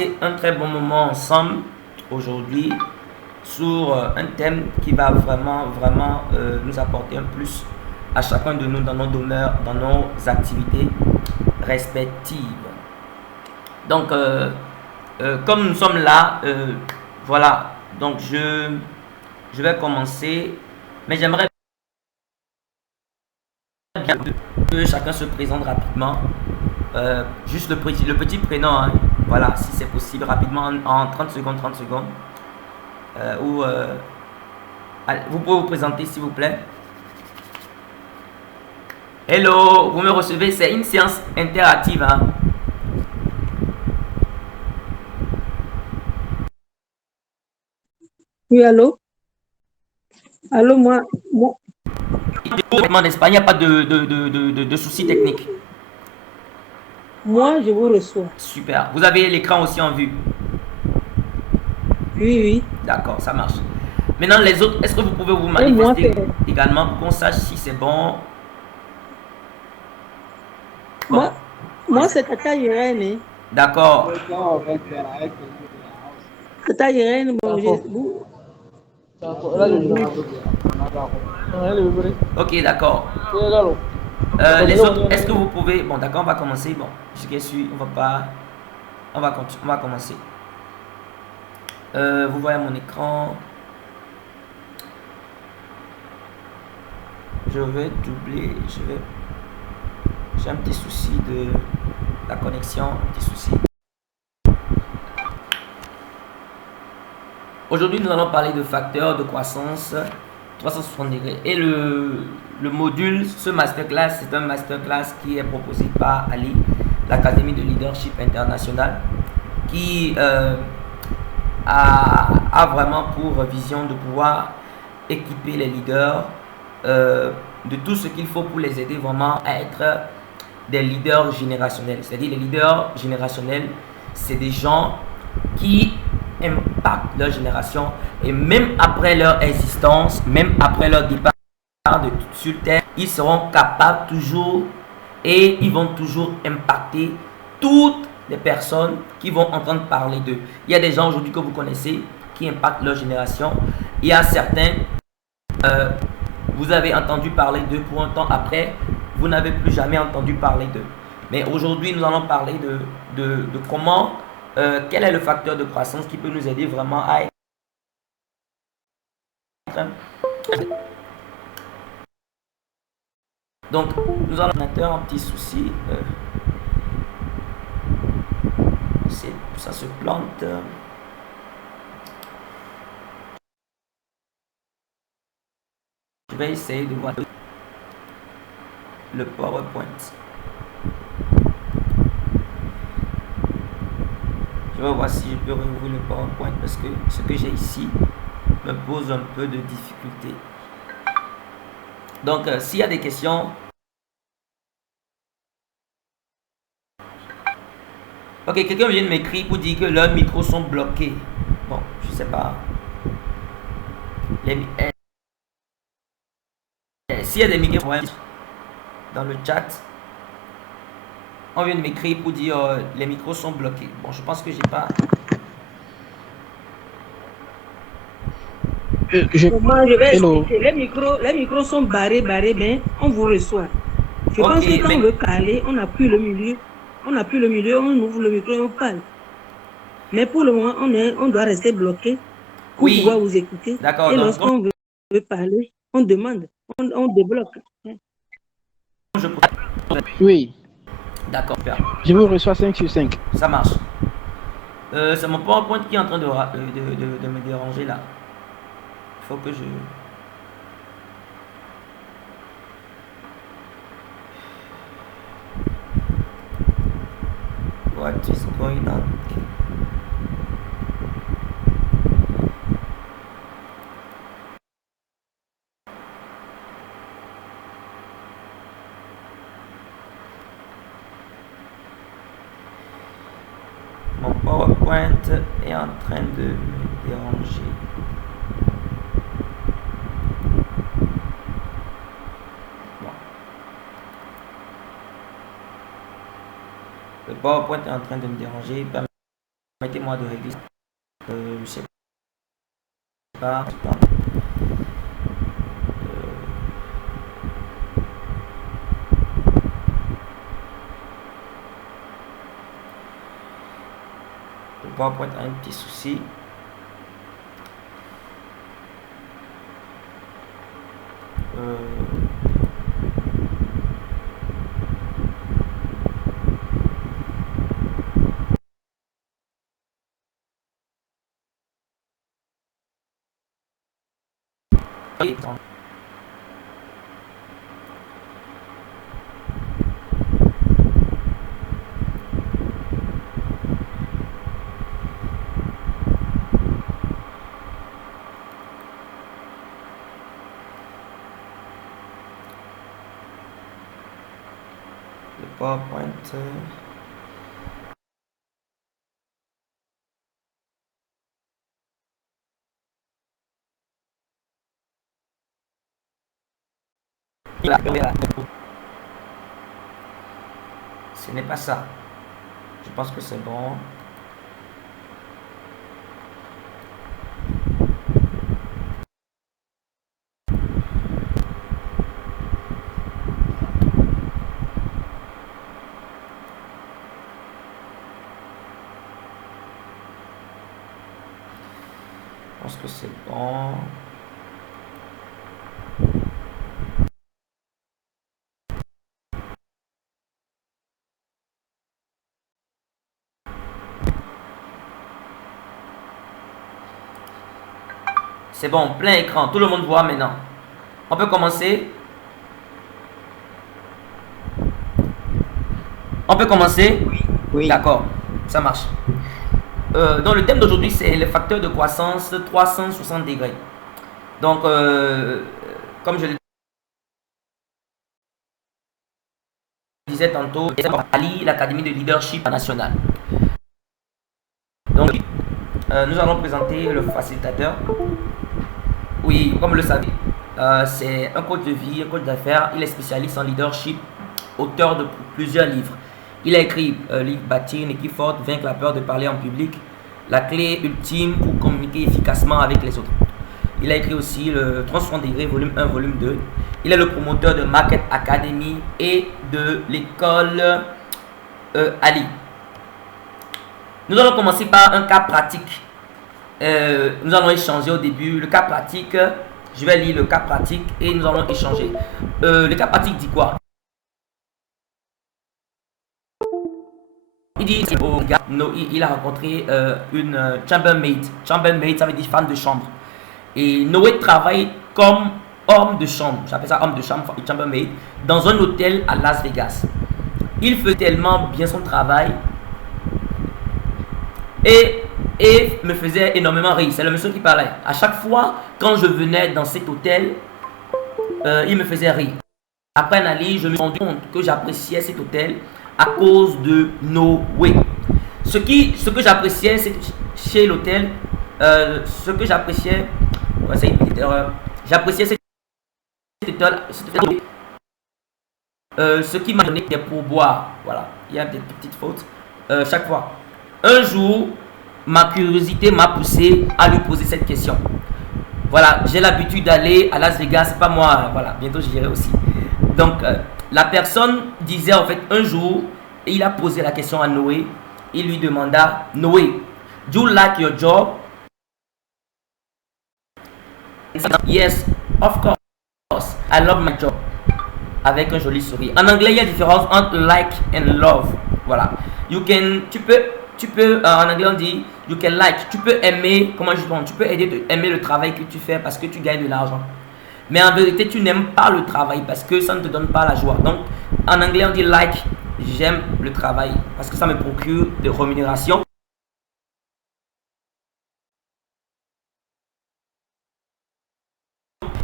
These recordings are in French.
passer un très bon moment ensemble aujourd'hui sur un thème qui va vraiment nous apporter un plus à chacun de nous dans nos demeures, dans nos activités respectives. Donc, comme nous sommes là, voilà, donc je vais commencer, mais j'aimerais bien que chacun se présente rapidement. Juste le petit prénom, hein. Voilà, si c'est possible, rapidement en 30 secondes, 30 secondes. Allez, vous pouvez vous présenter s'il vous plaît. Hello, vous me recevez, c'est une séance interactive. Hein. Oui, allô? Allô, moi, D'Espagne, il n'y a pas de soucis techniques. moi, je vous reçois. Super. Vous avez l'écran aussi en vue. Oui, oui. D'accord, ça marche. Maintenant, les autres, est-ce que vous pouvez vous Et moi, manifester également pour qu'on sache si c'est bon? Bon, moi c'est Tata Irène. d'accord. Tata Irène, bon, Ok, d'accord. Les autres, est-ce que vous pouvez... Bon, d'accord, on va commencer. Bon, je suis, on va pas... on va commencer. Vous voyez mon écran. Je vais doubler, j'ai un petit souci de la connexion, un petit souci. Aujourd'hui, nous allons parler de facteurs de croissance 360 degrés. Et le module, ce masterclass, c'est un masterclass qui est proposé par Ali, l'Académie de Leadership International, qui a vraiment pour vision de pouvoir équiper les leaders de tout ce qu'il faut pour les aider vraiment à être des leaders générationnels. C'est-à-dire les leaders générationnels, c'est des gens qui impactent leur génération et même après leur existence, même après leur départ sur Terre, ils seront capables toujours et ils vont toujours impacter toutes les personnes qui vont entendre parler d'eux. Il y a des gens aujourd'hui que vous connaissez qui impactent leur génération. Il y a certains, vous avez entendu parler d'eux pour un temps après, vous n'avez plus jamais entendu parler d'eux. Mais aujourd'hui, nous allons parler de comment, quel est le facteur de croissance qui peut nous aider vraiment à être. Donc, nous allons un petit souci. Ça se plante. Je vais essayer de voir le PowerPoint. Je vais voir si je peux rouvrir le PowerPoint parce que ce que j'ai ici me pose un peu de difficulté. Donc, s'il y a des questions... Ok, quelqu'un vient de m'écrire pour dire que leurs micros sont bloqués. Bon, je sais pas. S'il y a des micros dans le chat, on vient de m'écrire pour dire les micros sont bloqués. Bon, je pense que j'ai pas... Moi, je vais expliquer. Les micros sont barrés, mais on vous reçoit. Je pense que quand on veut parler, on appuie le milieu. On appuie le milieu, on ouvre le micro et on parle. Mais pour le moment, on doit rester bloqué pour pouvoir vous écouter. D'accord. Et lorsqu'on veut parler, on demande, on débloque. Oui. D'accord. Je vous reçois 5 sur 5. Ça marche. C'est mon PowerPoint qui est en train de me déranger là. Il faut que je... What is going on? Mon PowerPoint est en train de me déranger. Bon. Le PowerPoint est en train de me déranger. Permettez-moi de régler. Je sais pas. Le PowerPoint a un petit souci. Oui. Le PowerPoint. Ce n'est pas ça. Je pense que c'est bon. Je pense que c'est bon. C'est bon, plein écran. Tout le monde voit maintenant. On peut commencer. On peut commencer? Oui. D'accord, ça marche. Donc le thème d'aujourd'hui, c'est le facteur de croissance 360 degrés. Donc, comme je le disais tantôt, Ali, l'Académie de leadership nationale. Donc, nous allons présenter le facilitateur. Oui, comme vous le savez, c'est un coach de vie, un coach d'affaires. Il est spécialiste en leadership, auteur de plusieurs livres. Il a écrit le livre Bâtir une équipe forte, vaincre la peur de parler en public, la clé ultime pour communiquer efficacement avec les autres. Il a écrit aussi le 360 degrés, volume 1, volume 2. Il est le promoteur de Market Academy et de l'école Ali. Nous allons commencer par un cas pratique. Nous allons échanger au début. Le cas pratique, je vais lire le cas pratique et nous allons échanger. Le cas pratique dit quoi? Il dit il a rencontré une chambermaid. Chambermaid, ça veut dire femme de chambre. Et Noé travaille comme homme de chambre. J'appelle ça homme de chambre, chambermaid, dans un hôtel à Las Vegas. Il fait tellement bien son travail et me faisait énormément rire. C'est le monsieur qui parlait. À chaque fois, quand je venais dans cet hôtel, il me faisait rire. Après analyse, je me suis rendu compte que j'appréciais cet hôtel à cause de Noé. Ce que j'appréciais, c'est chez l'hôtel, ce que j'appréciais, ouais, c'est une petite erreur. J'appréciais cet hôtel, ce qui m'a donné des pourboires. Voilà, il y a des petites fautes chaque fois. Un jour, ma curiosité m'a poussé à lui poser cette question. Voilà, j'ai l'habitude d'aller à Las Vegas, c'est pas moi, voilà, bientôt j'irai aussi. Donc, la personne disait en fait un jour, et il a posé la question à Noé, il lui demanda, Noé, do you like your job? Yes, of course, I love my job. Avec un joli sourire. En anglais, il y a une différence entre like and love. Voilà. Tu peux, en anglais on dit, you can like, tu peux aimer, comment je dis, tu peux aimer le travail que tu fais parce que tu gagnes de l'argent. Mais en vérité, tu n'aimes pas le travail parce que ça ne te donne pas la joie. Donc, en anglais, on dit like, j'aime le travail parce que ça me procure de rémunération.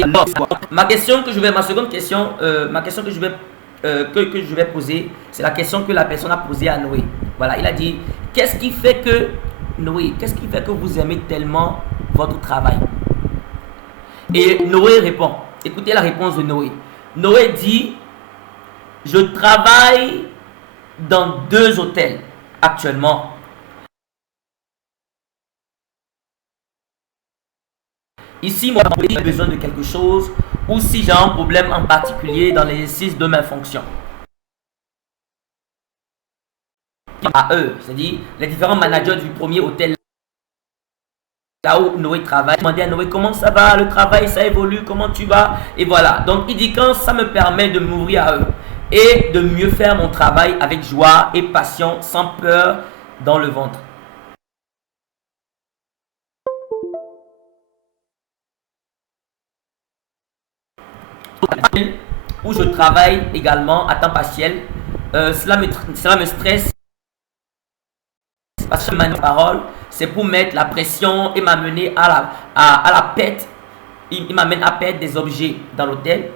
Ma seconde question, que je vais poser, c'est la question que la personne a posée à Noé. Voilà, il a dit, qu'est-ce qui fait que vous aimez tellement votre travail? Et Noé répond, écoutez la réponse de Noé. Noé dit, je travaille dans 2 hôtels actuellement. Ici, moi, j'ai besoin de quelque chose ou si j'ai un problème en particulier dans l'exercice de mes fonctions. À eux, c'est-à-dire les différents managers du premier hôtel là où Noé travaille, demander à Noé comment ça va, le travail, ça évolue, comment tu vas, et voilà. Donc il dit quand ça me permet de m'ouvrir à eux et de mieux faire mon travail avec joie et passion, sans peur dans le ventre. Où je travaille également à temps partiel, cela me stresse parce que ma parole, c'est pour mettre la pression et m'amener à la perte. Il m'amène à perdre des objets dans l'hôtel.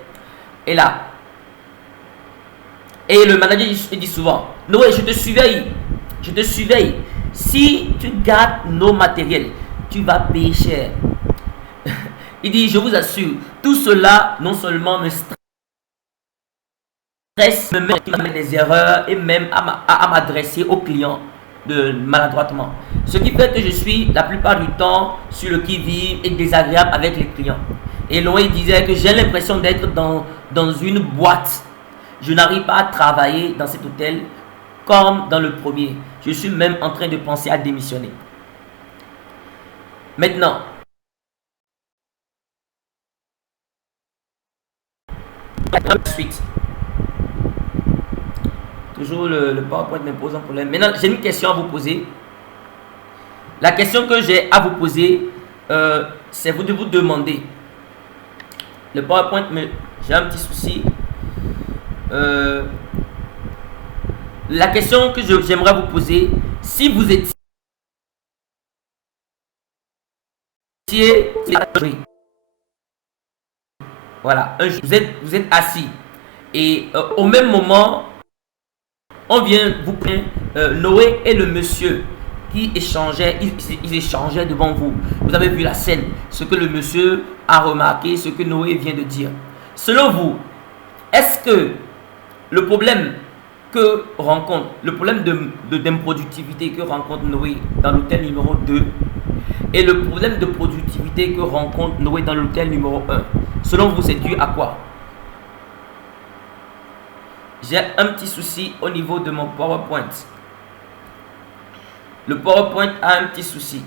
Et là, et le manager dit souvent, Noé, je te surveille. Je te surveille. Si tu gardes nos matériels, tu vas payer cher. Il dit, je vous assure, tout cela non seulement me stresse, me met des erreurs et même à m'adresser aux clients maladroitement. Ce qui fait que je suis la plupart du temps sur le qui-vive et désagréable avec les clients. Et Noé disait que j'ai l'impression d'être dans une boîte. Je n'arrive pas à travailler dans cet hôtel comme dans le premier. Je suis même en train de penser à démissionner. Maintenant, suite. Toujours le PowerPoint me pose un problème. Maintenant, j'ai une question à vous poser. La question que j'ai à vous poser, c'est de vous demander. Le PowerPoint, j'ai un petit souci. La question que j'aimerais vous poser, si vous étiez voilà, vous êtes assis et au même moment, on vient vous prendre Noé et le monsieur qui échangeaient, ils échangeaient devant vous. Vous avez vu la scène, ce que le monsieur a remarqué, ce que Noé vient de dire. Selon vous, est-ce que le problème que rencontre, le problème d'improductivité que rencontre Noé dans l'hôtel numéro 2 et le problème de productivité que rencontre Noé dans l'hôtel numéro 1, selon vous, c'est dû à quoi? J'ai un petit souci au niveau de mon PowerPoint. Le PowerPoint a un petit souci.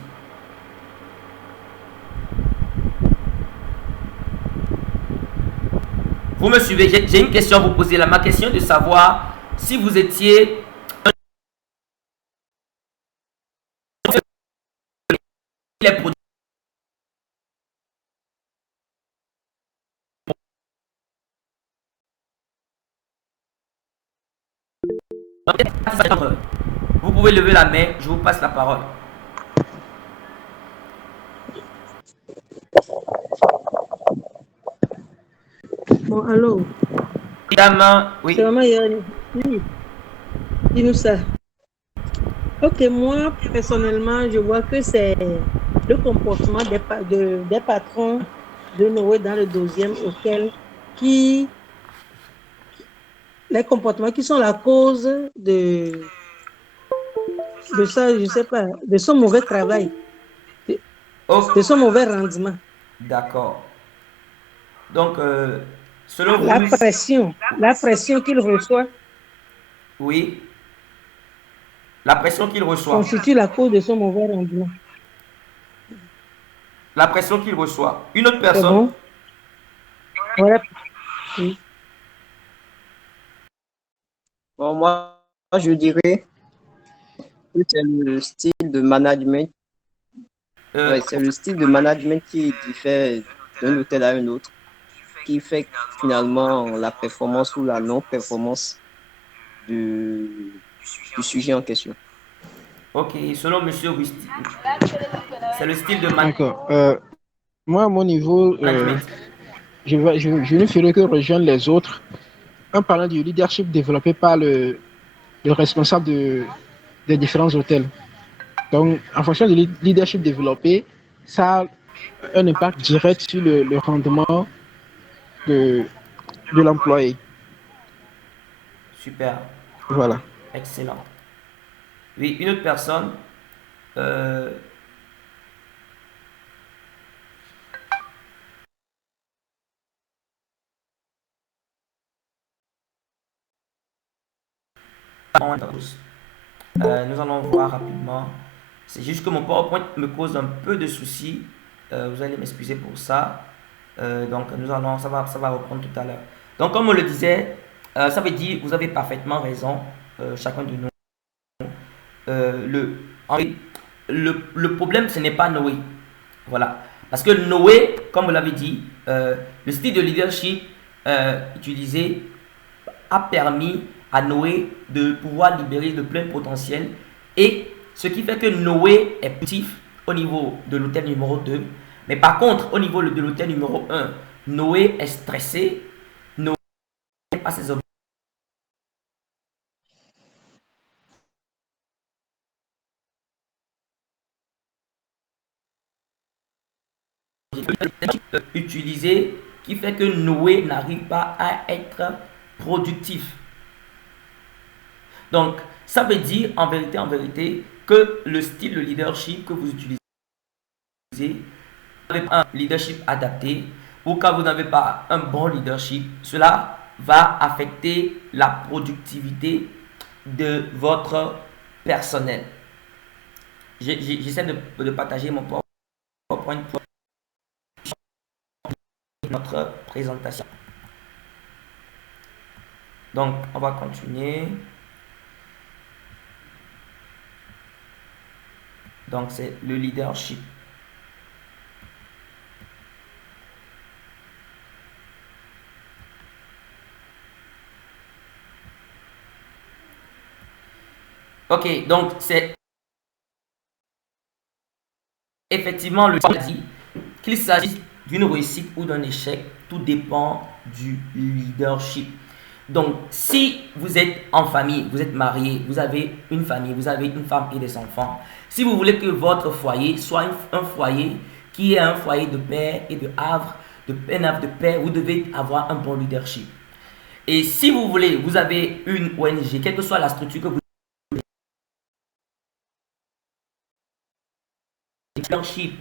Vous me suivez? J'ai une question à vous poser là. Ma question est de savoir si vous étiez les produits. Vous pouvez lever la main, je vous passe la parole. Bon, allô? Oui. C'est vraiment Yann. Oui. Dis-nous ça. Ok, moi, personnellement, je vois que c'est le comportement des patrons de Noé dans le deuxième hôtel les comportements qui sont la cause de ça, je sais pas, de son mauvais travail, de son mauvais rendement. D'accord. Donc, selon vous... La pression qu'il reçoit. Oui. La pression qu'il reçoit. Constitue la cause de son mauvais rendement. La pression qu'il reçoit. Une autre personne. Bon. Voilà. Oui. Bon, moi, je dirais que c'est le style de management. C'est le style de management qui diffère d'un hôtel à un autre, qui fait finalement la performance ou la non-performance du sujet en question. Ok, selon Monsieur Rusti, c'est le style de management. D'accord. Moi, à mon niveau, je ne ferai que rejoindre les autres en parlant du leadership développé par le responsable des différents hôtels. Donc, en fonction du leadership développé, ça a un impact direct sur le rendement de l'employé. Super. Voilà. Excellent. Oui, une autre personne. Nous allons voir rapidement. C'est juste que mon PowerPoint me cause un peu de soucis. Vous allez m'excuser pour ça. Donc ça va reprendre tout à l'heure. Donc comme on le disait, ça veut dire, vous avez parfaitement raison, chacun de nous. Le problème, ce n'est pas Noé. Voilà. Parce que Noé, comme vous l'avez dit, le style de leadership utilisé a permis à Noé de pouvoir libérer le plein potentiel. Et ce qui fait que Noé est positif au niveau de l'hôtel numéro 2. Mais par contre, au niveau de l'hôtel numéro 1, Noé est stressé. Noé n'a pas ses objectifs. Utilisé qui fait que Noé n'arrive pas à être productif. Donc, ça veut dire en vérité, que le style de leadership que vous utilisez, avec un leadership adapté, ou quand vous n'avez pas un bon leadership, cela va affecter la productivité de votre personnel. J'essaie de partager mon PowerPoint pour notre présentation. Donc, on va continuer. Donc, c'est le leadership. Ok, donc c'est effectivement le dit qu'il s'agisse d'une réussite ou d'un échec, tout dépend du leadership. Donc, si vous êtes en famille, vous êtes marié, vous avez une famille, vous avez une femme et des enfants, si vous voulez que votre foyer soit un foyer qui est un foyer de paix et de havre, un havre de paix, vous devez avoir un bon leadership. Et si vous voulez, vous avez une ONG, quelle que soit la structure que vous leadership,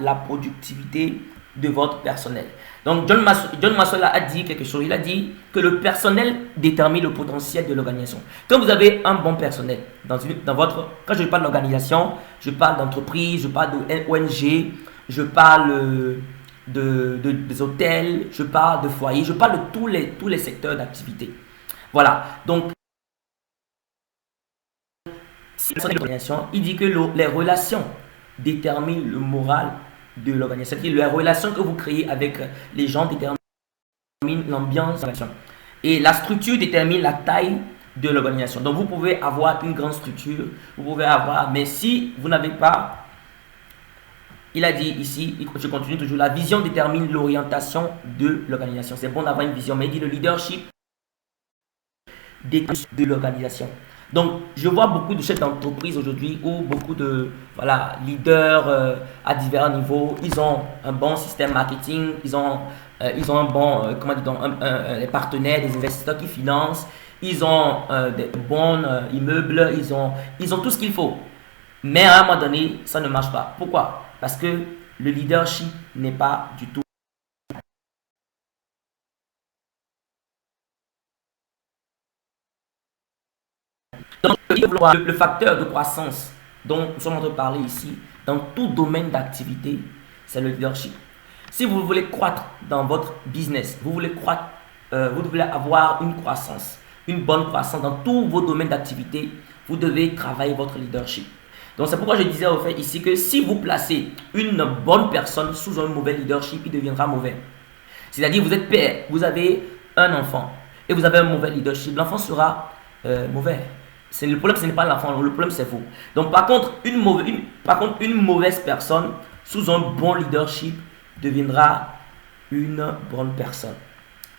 la productivité de votre personnel. Donc John Maxwell a dit quelque chose. Il a dit que le personnel détermine le potentiel de l'organisation. Quand vous avez un bon personnel dans votre, quand je parle d'organisation, je parle d'entreprise, je parle de ONG, je parle des hôtels, je parle de foyers, je parle de tous les secteurs d'activité. Voilà. Donc il dit que les relations déterminent le moral de l'organisation. Les relations que vous créez avec les gens déterminent l'ambiance de l'organisation. Et la structure détermine la taille de l'organisation. Donc vous pouvez avoir une grande structure, vous pouvez avoir, mais si vous n'avez pas, il a dit ici, je continue toujours, la vision détermine l'orientation de l'organisation. C'est bon d'avoir une vision, mais il dit le leadership détermine de l'organisation. Donc, je vois beaucoup de chefs d'entreprise aujourd'hui ou beaucoup de leaders à divers niveaux. Ils ont un bon système marketing, ils ont un bon, les partenaires, des investisseurs qui financent, ils ont des bons immeubles, ils ont tout ce qu'il faut. Mais à un moment donné, ça ne marche pas. Pourquoi? Parce que le leadership n'est pas du tout. Donc, le facteur de croissance dont nous sommes en train de parler ici, dans tout domaine d'activité, c'est le leadership. Si vous voulez croître dans votre business, vous voulez croître, vous devez avoir une croissance, une bonne croissance dans tous vos domaines d'activité, vous devez travailler votre leadership. Donc c'est pourquoi je disais au fait ici que si vous placez une bonne personne sous un mauvais leadership, il deviendra mauvais. C'est-à-dire vous êtes père, vous avez un enfant et vous avez un mauvais leadership, l'enfant sera mauvais. Le problème, ce n'est pas l'enfant, le problème, c'est vous. Donc, par contre, une mauvaise personne sous un bon leadership deviendra une bonne personne.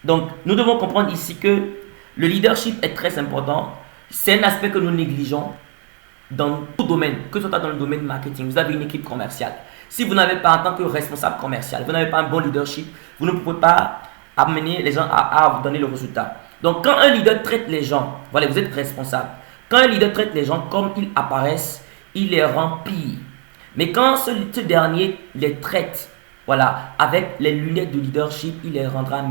Donc, nous devons comprendre ici que le leadership est très important. C'est un aspect que nous négligeons dans tout domaine, que ce soit dans le domaine marketing. Vous avez une équipe commerciale. Si vous n'avez pas, en tant que responsable commercial, vous n'avez pas un bon leadership, vous ne pouvez pas amener les gens à vous donner le résultat. Donc, quand un leader traite les gens, voilà, vous êtes responsable. Quand un leader traite les gens comme ils apparaissent, il les rend pires. Mais quand ce dernier les traite, voilà, avec les lunettes de leadership, il les rendra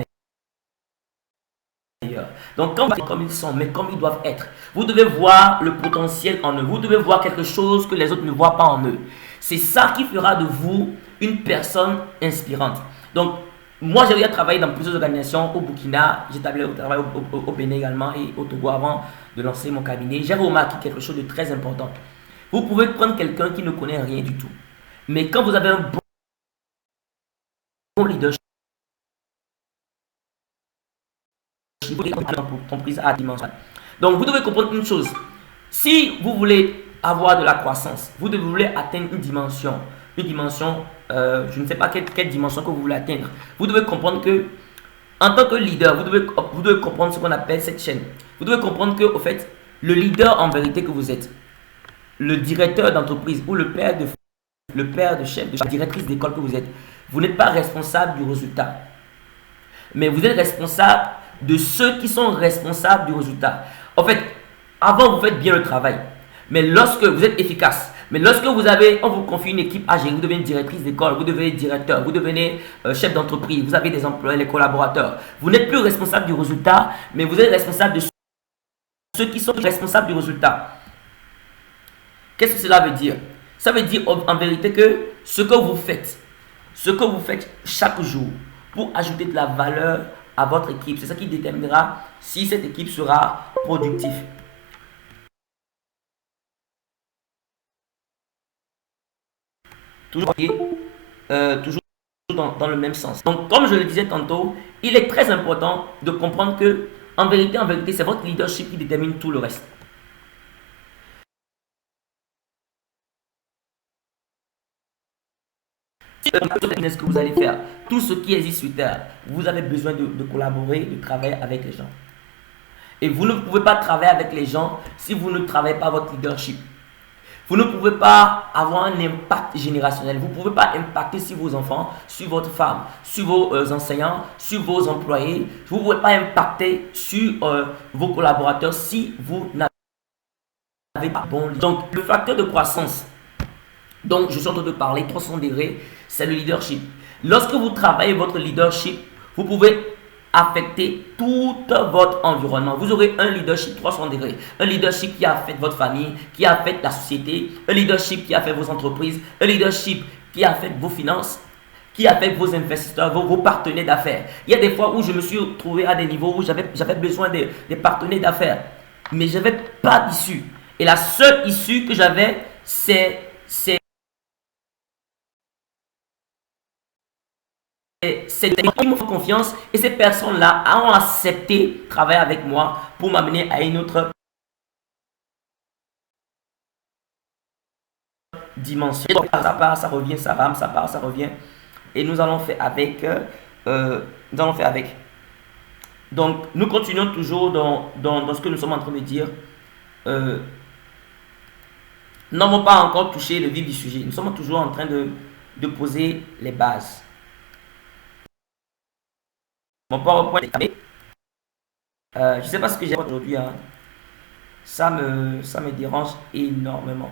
meilleurs. Donc, Donc, comme ils sont, mais comme ils doivent être. Vous devez voir le potentiel en eux. Vous devez voir quelque chose que les autres ne voient pas en eux. C'est ça qui fera de vous une personne inspirante. Donc, moi, j'ai déjà travaillé dans plusieurs organisations au Burkina. J'ai travaillé au Bénin également et au Togo avant de lancer mon cabinet. J'ai remarqué quelque chose de très important. Vous pouvez prendre quelqu'un qui ne connaît rien du tout. Mais quand vous avez un bon leadership, comprise à dimension. Donc, vous devez comprendre une chose. Si vous voulez avoir de la croissance, vous devez atteindre une dimension, je ne sais pas quelle dimension que vous voulez atteindre. Vous devez comprendre que, en tant que leader, vous devez comprendre ce qu'on appelle cette chaîne. Vous devez comprendre que, au fait, le leader en vérité que vous êtes, le directeur d'entreprise ou le père de chef, la directrice d'école que vous n'êtes pas responsable du résultat. Mais vous êtes responsable de ceux qui sont responsables du résultat. En fait, avant, vous faites bien le travail. Mais lorsque vous êtes efficace, mais lorsque on vous confie une équipe à gérer, vous devenez directrice d'école, vous devenez directeur, vous devenez chef d'entreprise, vous avez des employés, les collaborateurs. Vous n'êtes plus responsable du résultat, mais vous êtes responsable de ceux qui sont responsables du résultat. Qu'est-ce que cela veut dire? Ça veut dire en vérité que ce que vous faites chaque jour pour ajouter de la valeur à votre équipe, c'est ça qui déterminera si cette équipe sera productive. Toujours dans le même sens. Donc, comme je le disais tantôt, il est très important de comprendre que, en vérité, c'est votre leadership qui détermine tout le reste. Ce que vous allez faire, tout ce qui existe sur Terre, vous avez besoin de collaborer, de travailler avec les gens. Et vous ne pouvez pas travailler avec les gens si vous ne travaillez pas votre leadership. Vous ne pouvez pas avoir un impact générationnel. Vous ne pouvez pas impacter sur vos enfants, sur votre femme, sur vos enseignants, sur vos employés. Vous ne pouvez pas impacter sur vos collaborateurs si vous n'avez pas bon leadership. Donc, le facteur de croissance dont je suis en train de parler, 300 degrés, c'est le leadership. Lorsque vous travaillez votre leadership, vous pouvez affecter tout votre environnement. Vous aurez un leadership 300 degrés. Un leadership qui affecte votre famille, qui affecte la société, un leadership qui affecte vos entreprises, un leadership qui affecte vos finances, qui affecte vos investisseurs, vos partenaires d'affaires. Il y a des fois où je me suis trouvé à des niveaux où j'avais besoin des partenaires d'affaires, mais je n'avais pas d'issue. Et la seule issue que j'avais, c'est qui me font confiance et ces personnes-là ont accepté de travailler avec moi pour m'amener à une autre dimension. Donc, ça part, ça revient, ça rame, ça part, ça revient. Et nous allons faire avec. Donc, nous continuons toujours dans ce que nous sommes en train de dire. Nous n'avons pas encore touché le vif du sujet. Nous sommes toujours en train de poser les bases. Mon PowerPoint est fermé. Je ne sais pas ce que j'ai aujourd'hui. Hein. Ça me dérange énormément.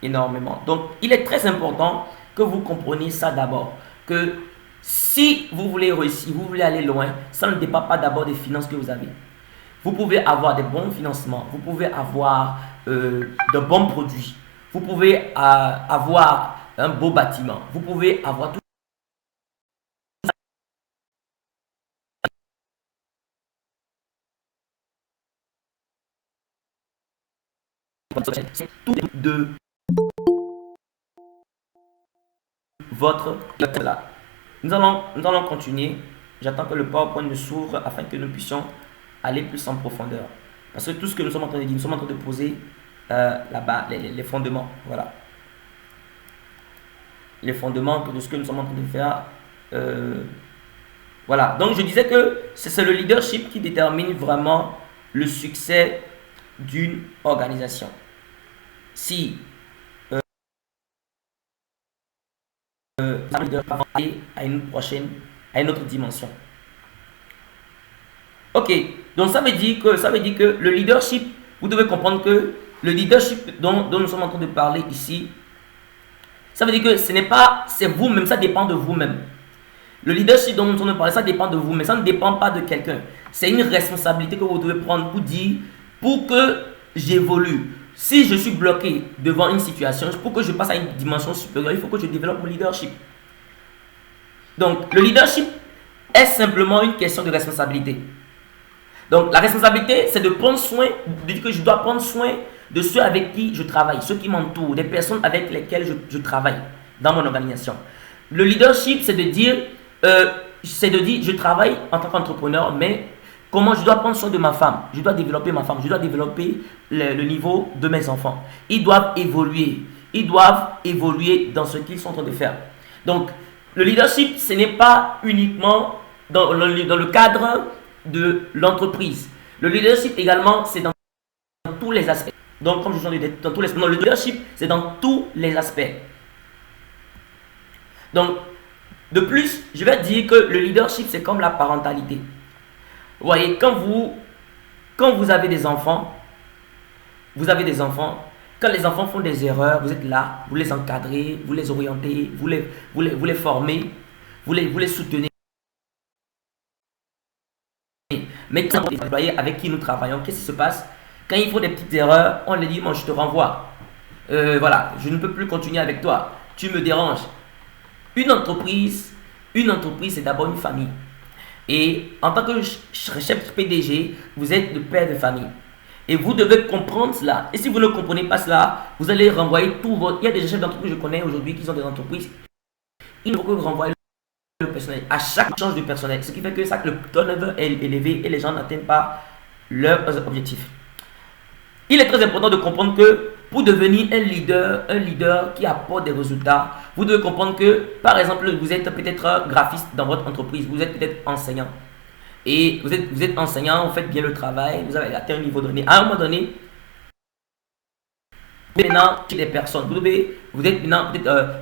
Énormément. Donc, il est très important que vous compreniez ça d'abord. Que si vous voulez réussir, vous voulez aller loin, ça ne dépend pas d'abord des finances que vous avez. Vous pouvez avoir des bons financements. Vous pouvez avoir de bons produits. Vous pouvez avoir un beau bâtiment. Vous pouvez avoir tout. C'est tout de votre là. Nous allons continuer. J'attends que le PowerPoint ne s'ouvre afin que nous puissions aller plus en profondeur. Parce que tout ce que nous sommes en train de dire, nous sommes en train de poser là-bas les fondements. Voilà. Les fondements de ce que nous sommes en train de faire. Voilà. Donc je disais que c'est le leadership qui détermine vraiment le succès d'une organisation. Si à une autre dimension. Ok, donc ça veut dire que le leadership, vous devez comprendre que le leadership dont nous sommes en train de parler ici, ça veut dire que ce n'est pas, c'est vous-même, ça dépend de vous-même. Le leadership dont nous sommes en train de parler, ça dépend de vous, mais ça ne dépend pas de quelqu'un. c'est une responsabilité que vous devez prendre pour dire, pour que j'évolue. Si je suis bloqué devant une situation, pour que je passe à une dimension supérieure, il faut que je développe mon leadership. Donc, le leadership est simplement une question de responsabilité. Donc, la responsabilité, c'est de prendre soin, de dire que je dois prendre soin de ceux avec qui je travaille, ceux qui m'entourent, des personnes avec lesquelles je travaille dans mon organisation. Le leadership, c'est de dire, je travaille en tant qu'entrepreneur, mais comment je dois prendre soin de ma femme? Je dois développer ma femme, je dois développer le niveau de mes enfants. Ils doivent évoluer dans ce qu'ils sont en train de faire. Donc, le leadership, ce n'est pas uniquement dans le cadre de l'entreprise. Le leadership également, c'est dans tous les aspects. Donc, comme je vous ai dit, dans tous les aspects. Le leadership, c'est dans tous les aspects. Donc, de plus, je vais dire que le leadership, c'est comme la parentalité. Vous voyez, quand vous avez des enfants, quand les enfants font des erreurs, vous êtes là, vous les encadrez, vous les orientez, vous les formez, vous les soutenez. Mais quand les employés avec qui nous travaillons, qu'est-ce qui se passe? Quand ils font des petites erreurs, on les dit, moi je te renvoie. Voilà, je ne peux plus continuer avec toi. Tu me déranges. Une entreprise, c'est d'abord une famille. Et en tant que chef PDG, vous êtes le père de famille. Et vous devez comprendre cela. Et si vous ne comprenez pas cela, vous allez renvoyer tout votre... Il y a des chefs d'entreprise que je connais aujourd'hui qui ont des entreprises. Il faut que vous renvoyez le personnel à chaque change de personnel. Ce qui fait que ça, le turnover est élevé et les gens n'atteignent pas leurs objectifs. Il est très important de comprendre que pour devenir un leader qui apporte des résultats, vous devez comprendre que, par exemple, vous êtes peut-être graphiste dans votre entreprise, vous êtes peut-être enseignant. Et vous êtes enseignant, vous faites bien le travail, vous avez atteint un niveau donné. À un moment donné, vous êtes maintenant chez des personnes. Vous êtes maintenant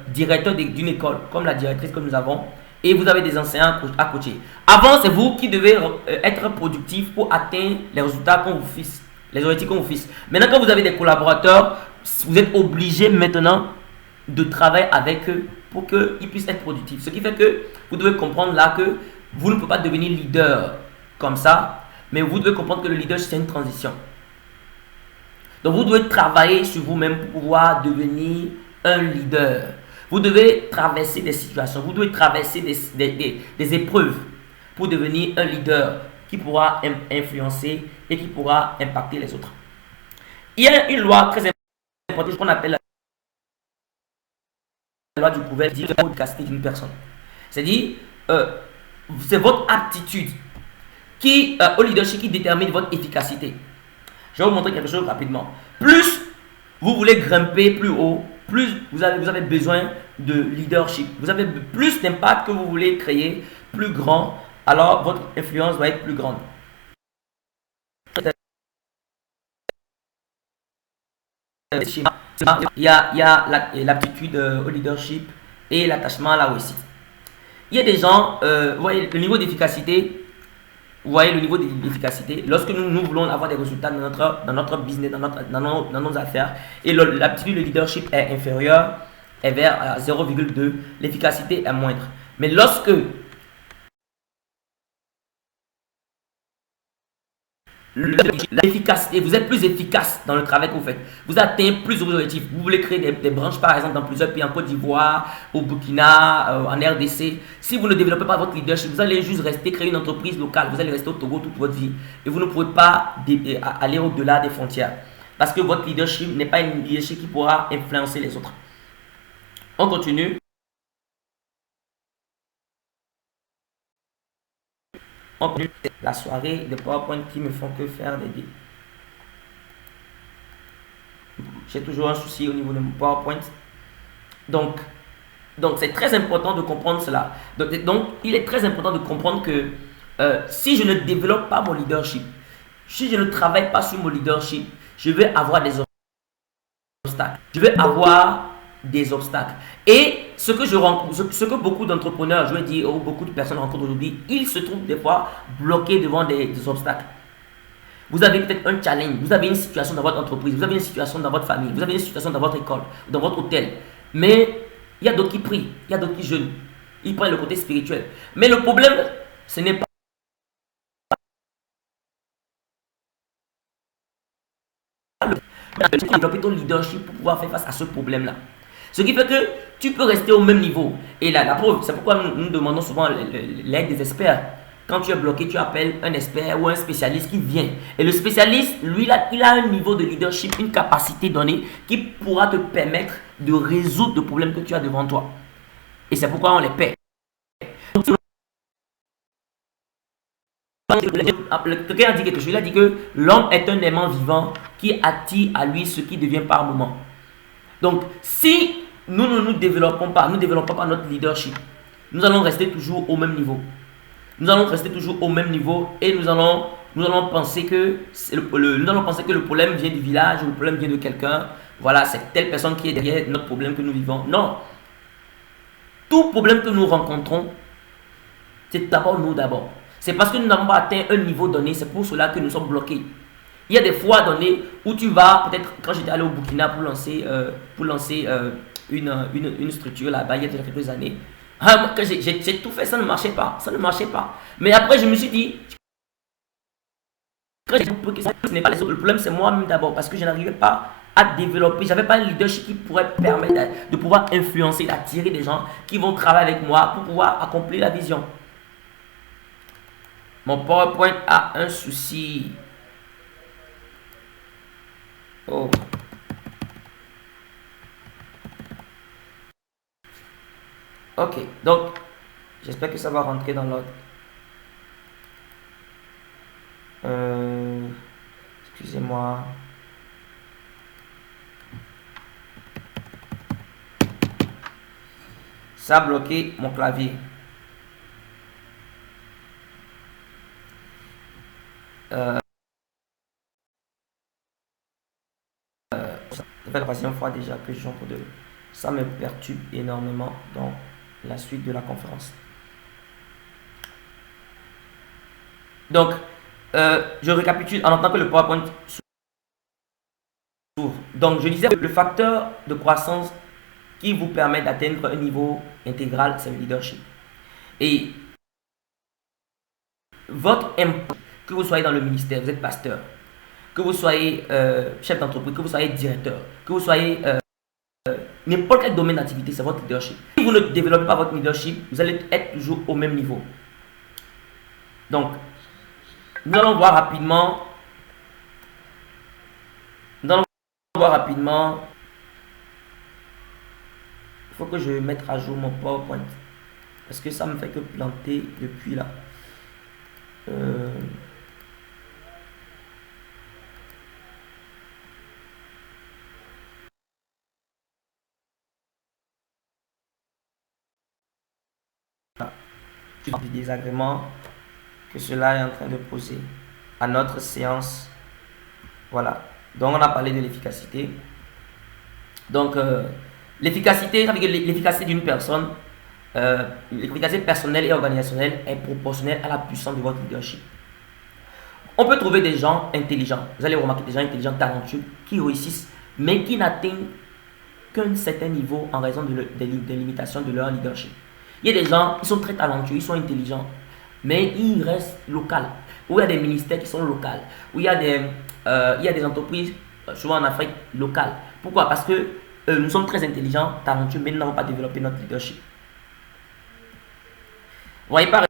directeur d'une école, comme la directrice que nous avons, et vous avez des enseignants à coacher. Avant, c'est vous qui devez être productif pour atteindre les résultats qu'on vous fixe, les objectifs qu'on vous fixe. Maintenant, quand vous avez des collaborateurs, vous êtes obligé maintenant de travailler avec eux pour qu'ils puissent être productifs. Ce qui fait que vous devez comprendre là que vous ne pouvez pas devenir leader comme ça, mais vous devez comprendre que le leader, c'est une transition. Donc, vous devez travailler sur vous-même pour pouvoir devenir un leader. Vous devez traverser des situations, vous devez traverser des épreuves pour devenir un leader qui pourra influencer et qui pourra impacter les autres. Il y a une loi très importante qu'on appelle la loi du couvercle de l'efficacité d'une personne. C'est-à-dire, c'est votre aptitude au leadership qui détermine votre efficacité. Je vais vous montrer quelque chose rapidement. Plus vous voulez grimper plus haut, plus vous avez besoin de leadership. Vous avez plus d'impact que vous voulez créer, plus grand, alors votre influence va être plus grande. Il y a l'aptitude au leadership et l'attachement à la réussite. Il y a des gens, vous voyez le niveau d'efficacité, lorsque nous voulons avoir des résultats dans notre business, dans nos affaires, et l'aptitude de leadership est inférieure, est vers 0,2, l'efficacité est moindre. Mais lorsque l'efficacité, vous êtes plus efficace dans le travail que vous faites, vous atteignez plus vos objectifs. Vous voulez créer des branches par exemple dans plusieurs pays, en Côte d'Ivoire, au Burkina, en RDC. Si vous ne développez pas votre leadership, vous allez juste rester créer une entreprise locale, vous allez rester au Togo toute votre vie et vous ne pouvez pas aller au-delà des frontières parce que votre leadership n'est pas une leadership qui pourra influencer les autres. On continue. La soirée de PowerPoint qui me font que faire des billes. J'ai toujours un souci au niveau de mon PowerPoint. Donc c'est très important de comprendre cela. Donc, il est très important de comprendre que si je ne développe pas mon leadership, si je ne travaille pas sur mon leadership, je vais avoir des obstacles. Et ce que beaucoup d'entrepreneurs, je vais dire, ou beaucoup de personnes rencontrent aujourd'hui, ils se trouvent des fois bloqués devant des obstacles. Vous avez peut-être un challenge, vous avez une situation dans votre entreprise, vous avez une situation dans votre famille, vous avez une situation dans votre école, dans votre hôtel. Mais il y a d'autres qui prient, il y a d'autres qui jeûnent. Ils prennent le côté spirituel. Mais le problème, ce n'est pas développer ton leadership pour pouvoir faire face à ce problème-là. Ce qui fait que tu peux rester au même niveau. Et là, la preuve, c'est pourquoi nous demandons souvent l'aide des experts. Quand tu es bloqué, tu appelles un expert ou un spécialiste qui vient. Et le spécialiste, lui, il a un niveau de leadership, une capacité donnée qui pourra te permettre de résoudre le problème que tu as devant toi. Et c'est pourquoi on les paie. Quelqu'un a dit quelque chose, il a dit que l'homme est un aimant vivant qui attire à lui ce qui devient par moment. Donc, si nous ne nous développons pas notre leadership, nous allons rester toujours au même niveau. Nous allons rester toujours au même niveau et nous allons penser que le problème vient du village ou le problème vient de quelqu'un. Voilà, c'est telle personne qui est derrière notre problème que nous vivons. Non. Tout problème que nous rencontrons, c'est d'abord nous d'abord. C'est parce que nous n'avons pas atteint un niveau donné, c'est pour cela que nous sommes bloqués. Il y a des fois données où tu vas, peut-être quand j'étais allé au Burkina pour lancer une structure là-bas il y a déjà quelques années, j'ai tout fait, ça ne marchait pas, Mais après je me suis dit, ce n'est pas les autres, le problème c'est moi-même d'abord, parce que je n'arrivais pas à développer, j'avais pas un leadership qui pourrait permettre de pouvoir influencer, d'attirer des gens qui vont travailler avec moi pour pouvoir accomplir la vision. Mon PowerPoint a un souci. Oh. Ok, donc j'espère que ça va rentrer dans l'ordre. Excusez-moi. Ça a bloqué mon clavier. Ça fait la troisième fois déjà que je chante de... Ça me perturbe énormément dans la suite de la conférence. Donc, je récapitule en tant que le PowerPoint s'ouvre. Donc, je disais que le facteur de croissance qui vous permet d'atteindre un niveau intégral, c'est le leadership. Et votre impact, que vous soyez dans le ministère, vous êtes pasteur, que vous soyez chef d'entreprise, que vous soyez directeur, que vous soyez n'importe quel domaine d'activité, c'est votre leadership. Si vous ne développez pas votre leadership, vous allez être toujours au même niveau. Donc, nous allons voir rapidement. Il faut que je mette à jour mon PowerPoint. Parce que ça me fait que planter depuis là. Du désagrément que cela est en train de poser à notre séance. Voilà. Donc on a parlé de l'efficacité. Donc l'efficacité d'une personne, l'efficacité personnelle et organisationnelle est proportionnelle à la puissance de votre leadership. On peut trouver des gens intelligents. Vous allez remarquer des gens intelligents, talentueux, qui réussissent, mais qui n'atteignent qu'un certain niveau en raison des limitations de leur leadership. Il y a des gens qui sont très talentueux, ils sont intelligents, mais ils restent locaux. Où il y a des ministères qui sont locaux, où il y a des entreprises, souvent en Afrique, locales. Pourquoi? Parce que nous sommes très intelligents, talentueux, mais nous n'avons pas développé notre leadership. Vous voyez par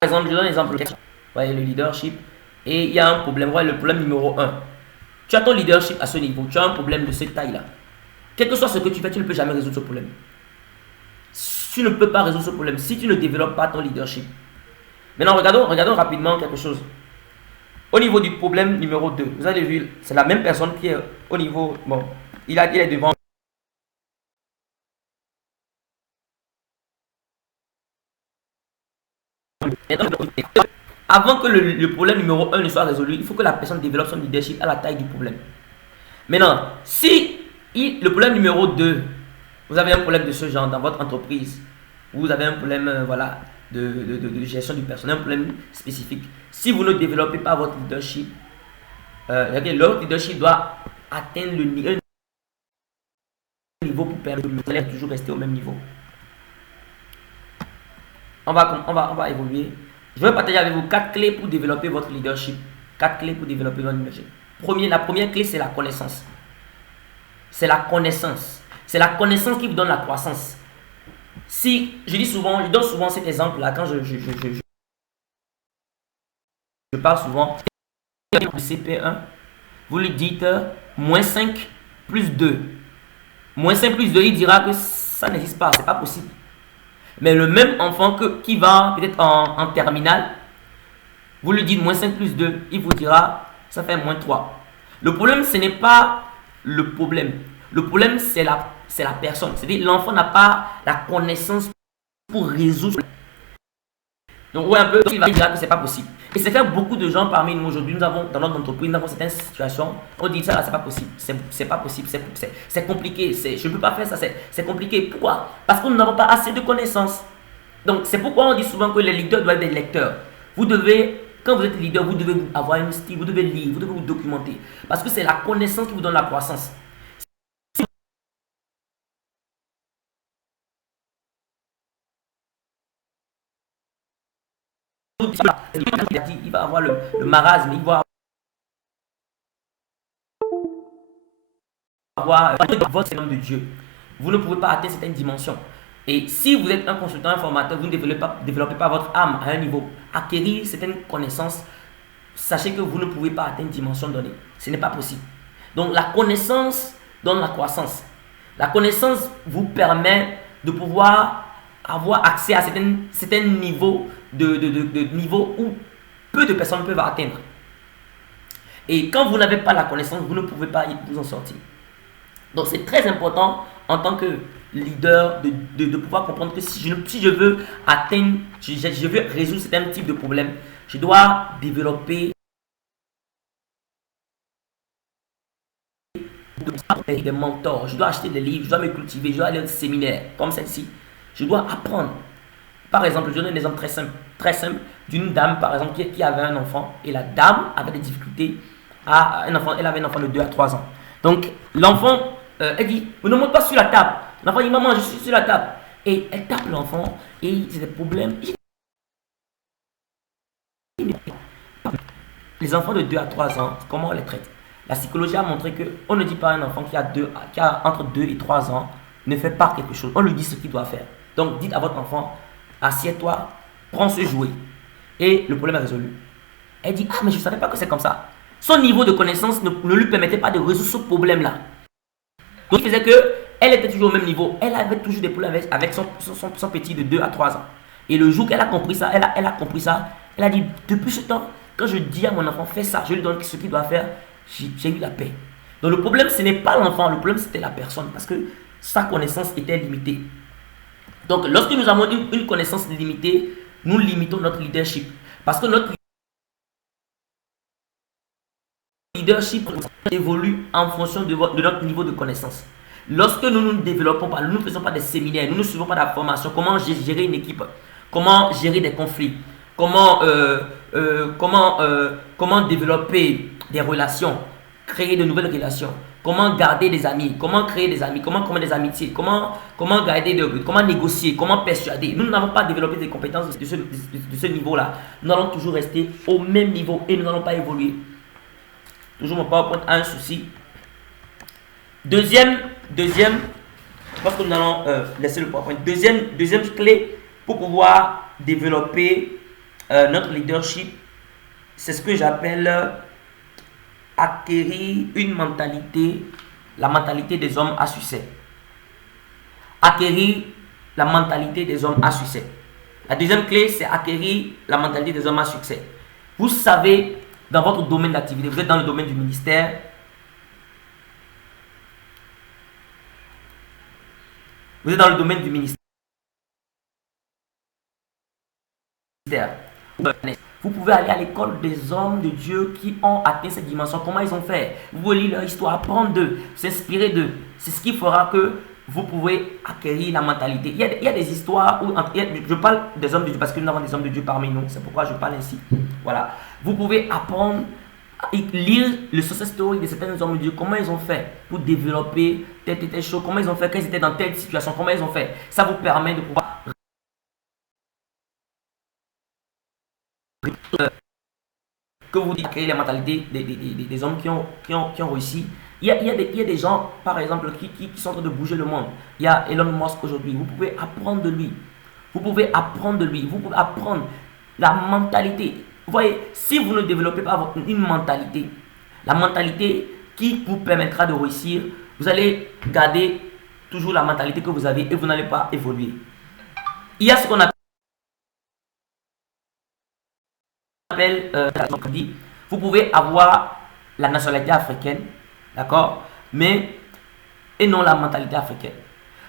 exemple, je donne un exemple. Vous voyez le leadership, et il y a un problème. Vous voyez le problème numéro 1. Tu as ton leadership à ce niveau, tu as un problème de cette taille-là. Quel que soit ce que tu fais, tu ne peux jamais résoudre ce problème. Tu ne peux pas résoudre ce problème si tu ne développes pas ton leadership. Maintenant, regardons rapidement quelque chose. Au niveau du problème numéro 2, vous avez vu, c'est la même personne qui est au niveau... Bon, il est devant... Avant que le problème numéro 1 ne soit résolu, il faut que la personne développe son leadership à la taille du problème. Maintenant, si le problème numéro 2, vous avez un problème de ce genre dans votre entreprise, vous avez un problème de gestion du personnel, un problème spécifique. Si vous ne développez pas votre leadership, leur leadership doit atteindre le niveau pour permettre de toujours rester au même niveau. On va évoluer. Je vais partager avec vous 4 clés pour développer votre leadership. 4 clés pour développer votre leadership. La première clé, c'est la connaissance. C'est la connaissance. C'est la connaissance qui vous donne la croissance. Si, je donne souvent cet exemple-là quand je parle souvent du CP1, vous lui dites moins 5 plus 2. Moins 5 plus 2, il dira que ça n'existe pas, c'est pas possible. Mais le même enfant qui va peut-être en terminale, vous lui dites moins 5 plus 2, il vous dira ça fait moins 3. Le problème, ce n'est pas le problème. Le problème, c'est la personne. C'est-à-dire l'enfant n'a pas la connaissance pour résoudre. Donc, ouais, un peu, il va dire que c'est pas possible. Et c'est fait beaucoup de gens parmi nous aujourd'hui. Nous avons, dans notre entreprise, nous avons certaines situations. On dit ça, là, c'est pas possible. C'est pas possible. C'est compliqué. Je ne peux pas faire ça. C'est compliqué. Pourquoi? Parce que nous n'avons pas assez de connaissances. Donc, c'est pourquoi on dit souvent que les leaders doivent être des lecteurs. Vous devez, quand vous êtes leader, vous devez avoir un style, vous devez lire, vous devez vous documenter. Parce que c'est la connaissance qui vous donne la croissance. Il va avoir le marasme, il va avoir votre nom de Dieu. Vous ne pouvez pas atteindre certaines dimensions. Et si vous êtes un consultant, un formateur, vous ne développez pas votre âme à un niveau, acquérir certaines connaissances, sachez que vous ne pouvez pas atteindre une dimension donnée. Ce n'est pas possible. Donc la connaissance donne la croissance. La connaissance vous permet de pouvoir avoir accès à certains niveaux niveaux où peu de personnes peuvent atteindre. Et quand vous n'avez pas la connaissance, vous ne pouvez pas vous en sortir. Donc c'est très important en tant que leader de pouvoir comprendre que si je veux atteindre, je veux résoudre certains types de problèmes, je dois développer des mentors, je dois acheter des livres, je dois me cultiver, je dois aller au séminaire comme celle-ci. Je dois apprendre. Par exemple, je donne un exemple très simple d'une dame, par exemple, qui avait un enfant et la dame avait des difficultés elle avait un enfant de 2 à 3 ans. Donc, l'enfant, elle dit, ne monte pas sur la table. L'enfant dit, maman, je suis sur la table. Et elle tape l'enfant et il a des problèmes. Les enfants de 2 à 3 ans, comment on les traite? La psychologie a montré qu'on ne dit pas à un enfant qui a entre 2 et 3 ans, ne fait pas quelque chose. On lui dit ce qu'il doit faire. Donc, dites à votre enfant, assieds-toi, prends ce jouet. Et le problème est résolu. Elle dit, ah, mais je ne savais pas que c'est comme ça. Son niveau de connaissance ne lui permettait pas de résoudre ce problème-là. Donc, il faisait qu'elle était toujours au même niveau. Elle avait toujours des problèmes avec son petit de 2 à 3 ans. Et le jour qu'elle a compris ça, elle a compris ça. Elle a dit, depuis ce temps, quand je dis à mon enfant, fais ça, je lui donne ce qu'il doit faire, j'ai eu la paix. Donc, le problème, ce n'est pas l'enfant, le problème, c'était la personne. Parce que sa connaissance était limitée. Donc, lorsque nous avons une connaissance limitée, nous limitons notre leadership. Parce que notre leadership évolue en fonction de notre niveau de connaissance. Lorsque nous ne développons pas, nous ne faisons pas des séminaires, nous ne suivons pas la formation, comment gérer une équipe, comment gérer des conflits, comment développer des relations, créer de nouvelles relations, comment garder des amis, comment créer des amis, comment créer des amitiés, comment négocier, comment persuader. Nous n'avons pas développé des compétences de ce niveau-là. Nous allons toujours rester au même niveau et nous n'allons pas évoluer. Toujours mon PowerPoint a un souci. Deuxième, je pense que nous allons laisser le PowerPoint. Deuxième clé pour pouvoir développer notre leadership, c'est ce que j'appelle acquérir une mentalité, la mentalité des hommes à succès. Acquérir la mentalité des hommes à succès. La deuxième clé, c'est acquérir la mentalité des hommes à succès. Vous savez, dans votre domaine d'activité, vous êtes dans le domaine du ministère. Vous êtes dans le domaine du ministère. Vous pouvez aller à l'école des hommes de Dieu qui ont atteint cette dimension. Comment ils ont fait? Vous pouvez lire leur histoire, apprendre d'eux, s'inspirer d'eux. C'est ce qui fera que vous pouvez acquérir la mentalité. Il y a des histoires où, je parle des hommes de Dieu parce que nous avons des hommes de Dieu parmi nous. C'est pourquoi je parle ainsi. Voilà. Vous pouvez apprendre, lire le success story de certains hommes de Dieu. Comment ils ont fait pour développer telle chose. Comment ils ont fait quand ils étaient dans telle situation. Comment ils ont fait. Ça vous permet de pouvoir que vous dites créer les mentalités des hommes qui ont réussi. Il y a des gens, par exemple, qui sont en train de bouger le monde. Il y a Elon Musk aujourd'hui. Vous pouvez apprendre de lui. Vous pouvez apprendre de lui. Vous pouvez apprendre la mentalité. Vous voyez, si vous ne développez pas une mentalité, la mentalité qui vous permettra de réussir, vous allez garder toujours la mentalité que vous avez et vous n'allez pas évoluer. Il y a ce qu'on appelle, vous pouvez avoir la nationalité africaine, d'accord, et non la mentalité africaine.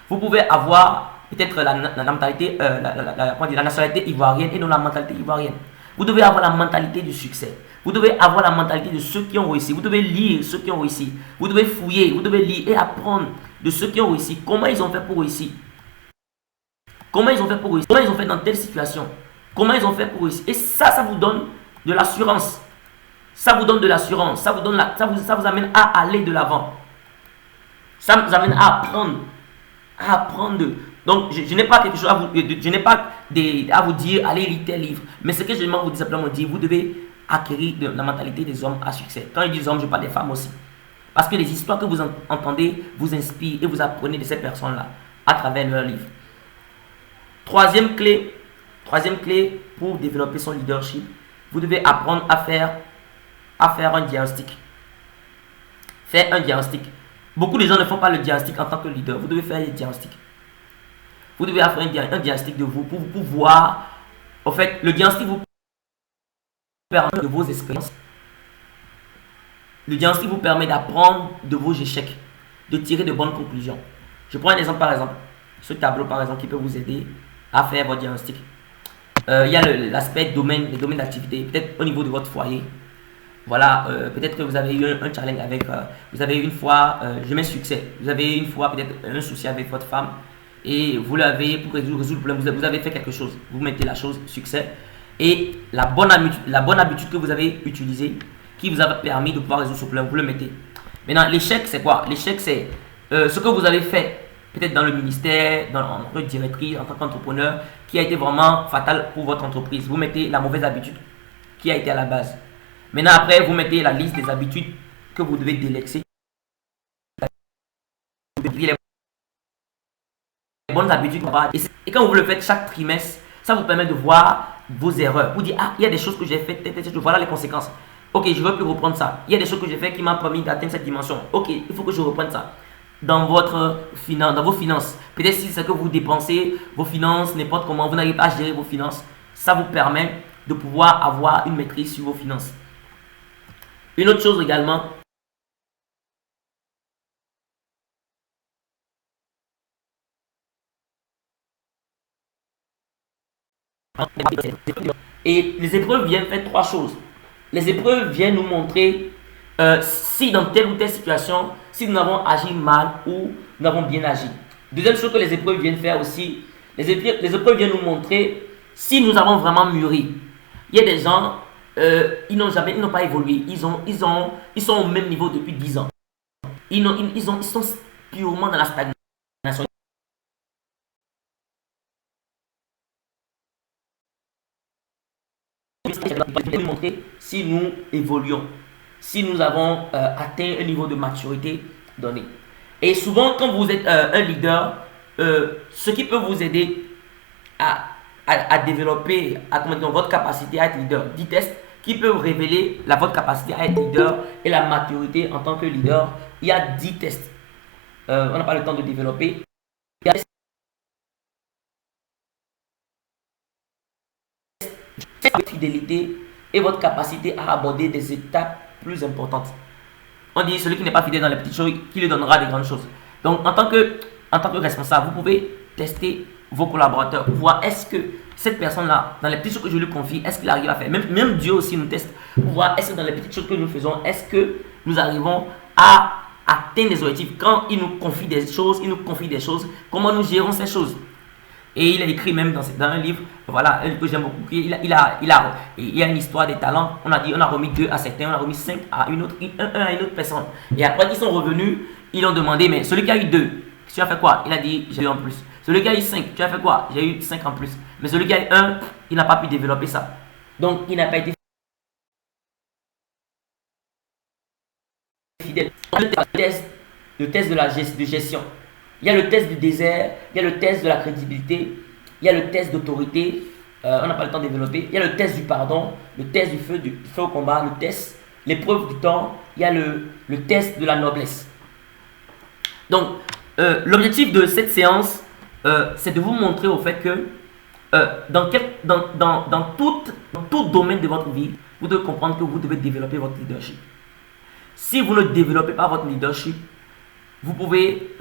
Vous pouvez avoir peut-être la mentalité, la nationalité ivoirienne et non la mentalité ivoirienne. Vous devez avoir la mentalité du succès. Vous devez avoir la mentalité de ceux qui ont réussi. Vous devez lire ceux qui ont réussi. Vous devez fouiller, vous devez lire et apprendre de ceux qui ont réussi. Comment ils ont fait pour réussir? Comment ils ont fait pour réussir? Comment ils ont fait dans telle situation? Comment ils ont fait pour réussir? Et ça vous donne de l'assurance. Ça vous donne de l'assurance. Ça vous amène à aller de l'avant. Ça vous amène à apprendre. Donc, je n'ai pas quelque chose à vous, je n'ai pas à vous dire, allez lire tel livre. Mais ce que je demande vous simplement dire, vous devez acquérir la mentalité des hommes à succès. Quand je dis hommes, je parle des femmes aussi. Parce que les histoires que vous entendez vous inspirent et vous apprenez de ces personnes-là à travers leurs livres. Troisième clé pour développer son leadership, vous devez apprendre à faire un diagnostic. Faire un diagnostic. Beaucoup de gens ne font pas le diagnostic en tant que leader. Vous devez faire le diagnostic. Vous devez faire un diagnostic de vous pour voir. En fait, le diagnostic vous permet de vos expériences. Le diagnostic vous permet d'apprendre de vos échecs, de tirer de bonnes conclusions. Je prends un exemple par exemple. Ce tableau par exemple qui peut vous aider à faire votre diagnostic. Il y a l'aspect domaine, les domaines d'activité, peut-être au niveau de votre foyer. Voilà, peut-être que vous avez eu un challenge avec, vous avez eu une fois, je mets succès, vous avez eu une fois peut-être un souci avec votre femme et vous l'avez, pour résoudre le problème, vous avez fait quelque chose, vous mettez la chose succès et la bonne habitude que vous avez utilisée, qui vous a permis de pouvoir résoudre ce problème, vous le mettez. Maintenant, l'échec c'est quoi? L'échec c'est ce que vous avez fait, peut-être dans le ministère, en tant que directrice, en tant qu'entrepreneur, qui a été vraiment fatal pour votre entreprise. Vous mettez la mauvaise habitude qui a été à la base. Maintenant, après, vous mettez la liste des habitudes que vous devez délaisser. Les bonnes habitudes. Et quand vous le faites chaque trimestre, ça vous permet de voir vos erreurs. Vous dites, ah, il y a des choses que j'ai faites, voilà les conséquences. Ok, je ne veux plus reprendre ça. Il y a des choses que j'ai faites qui m'ont permis d'atteindre cette dimension. Ok, il faut que je reprenne ça. Dans vos finances. Peut-être si c'est que vous dépensez vos finances, n'importe comment, vous n'arrivez pas à gérer vos finances, ça vous permet de pouvoir avoir une maîtrise sur vos finances. Une autre chose également, et les épreuves viennent faire trois choses. Les épreuves viennent nous montrer si dans telle ou telle situation, si nous avons agi mal ou nous avons bien agi. Deuxième chose que les épreuves viennent faire aussi, les épreuves viennent nous montrer si nous avons vraiment mûri. Il y a des gens, ils n'ont pas évolué. Ils sont au même niveau depuis 10 ans. Ils sont purement dans la stagnation. Nous montrer si nous évoluons, si nous avons atteint un niveau de maturité donné. Et souvent, quand vous êtes un leader, ce qui peut vous aider à développer votre capacité à être leader, 10 tests qui peuvent révéler votre capacité à être leader et la maturité en tant que leader. Il y a 10 tests. On n'a pas le temps de développer. Il y a votre fidélité et votre capacité à aborder des étapes plus importantes. On dit celui qui n'est pas fidèle dans les petites choses, qui lui donnera des grandes choses. Donc, en tant que responsable, vous pouvez tester vos collaborateurs pour voir est-ce que cette personne-là, dans les petites choses que je lui confie, est-ce qu'il arrive à faire. Même Dieu aussi nous teste pour voir est-ce que dans les petites choses que nous faisons, est-ce que nous arrivons à atteindre les objectifs. Quand il nous confie des choses, comment nous gérons ces choses. Et il a écrit même dans un livre, voilà, un livre que j'aime beaucoup, il y a une histoire des talents. On a remis 2 à certains, on a remis 5 à une autre, un à une autre personne. Et après qu'ils sont revenus, ils ont demandé, mais celui qui a eu 2, tu as fait quoi? Il a dit, j'ai eu en plus. Celui qui a eu 5, tu as fait quoi? J'ai eu 5 en plus. Mais celui qui a eu 1, il n'a pas pu développer ça. Donc, il n'a pas été le test de gestion. Il y a le test du désert, il y a le test de la crédibilité, il y a le test d'autorité, on n'a pas le temps de développer. Il y a le test du pardon, le test du feu au combat, le test, l'épreuve du temps, il y a le test de la noblesse. Donc, l'objectif de cette séance, c'est de vous montrer au fait que dans tout domaine de votre vie, vous devez comprendre que vous devez développer votre leadership. Si vous ne développez pas votre leadership, vous pouvez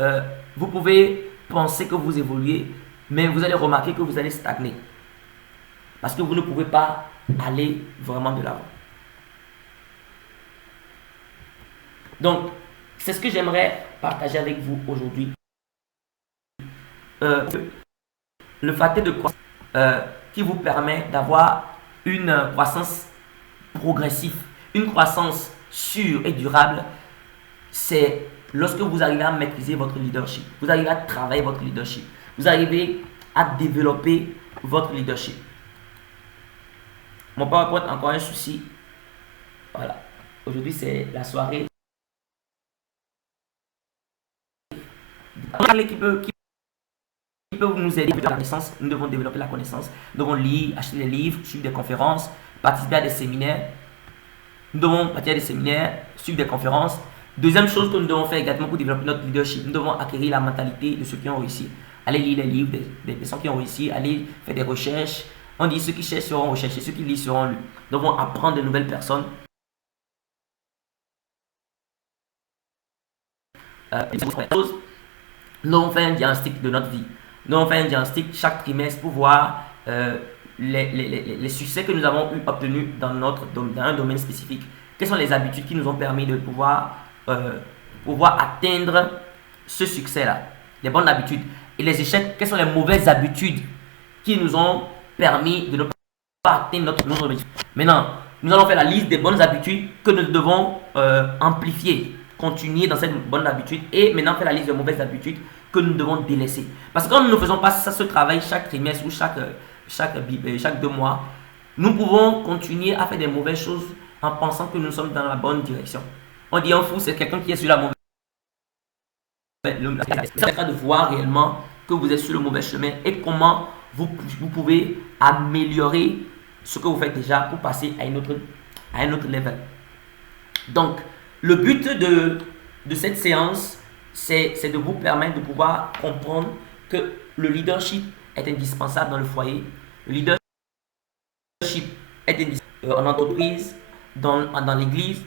penser que vous évoluez, mais vous allez remarquer que vous allez stagner. Parce que vous ne pouvez pas aller vraiment de l'avant. Donc, c'est ce que j'aimerais partager avec vous aujourd'hui. Le facteur de croissance qui vous permet d'avoir une croissance progressive, une croissance sûre et durable, c'est lorsque vous arrivez à maîtriser votre leadership, vous arrivez à travailler votre leadership, vous arrivez à développer votre leadership. Mon PowerPoint a encore un souci. Voilà. Aujourd'hui, c'est la soirée. Qui peut nous aider à la connaissance. Nous devons développer la connaissance. Nous devons lire, acheter des livres, suivre des conférences, participer à des séminaires. Nous devons participer à des séminaires, suivre des conférences. Deuxième chose que nous devons faire également pour développer notre leadership, nous devons acquérir la mentalité de ceux qui ont réussi. Allez lire les livres des personnes qui ont réussi, allez faire des recherches. On dit ceux qui cherchent seront recherchés, ceux qui lisent seront lus. Nous devons apprendre de nouvelles personnes. Nous devons faire un diagnostic de notre vie. Nous devons faire un diagnostic chaque trimestre pour voir les succès que nous avons obtenus dans un domaine spécifique. Quelles sont les habitudes qui nous ont permis de pouvoir atteindre ce succès-là. Les bonnes habitudes. Et les échecs, quelles sont les mauvaises habitudes qui nous ont permis de ne pas atteindre notre objectif. Maintenant, nous allons faire la liste des bonnes habitudes que nous devons amplifier, continuer dans cette bonne habitude et maintenant faire la liste des mauvaises habitudes que nous devons délaisser. Parce que quand nous ne faisons pas ce travail chaque trimestre ou chaque 2 mois, nous pouvons continuer à faire des mauvaises choses en pensant que nous sommes dans la bonne direction. On dit un fou, c'est quelqu'un qui est sur la mauvaise. Ça permettra de voir réellement que vous êtes sur le mauvais chemin et comment vous pouvez améliorer ce que vous faites déjà pour passer à un autre level. Donc, le but de cette séance, c'est de vous permettre de pouvoir comprendre que le leadership est indispensable dans le foyer. Le leadership est indispensable en entreprise, dans l'église.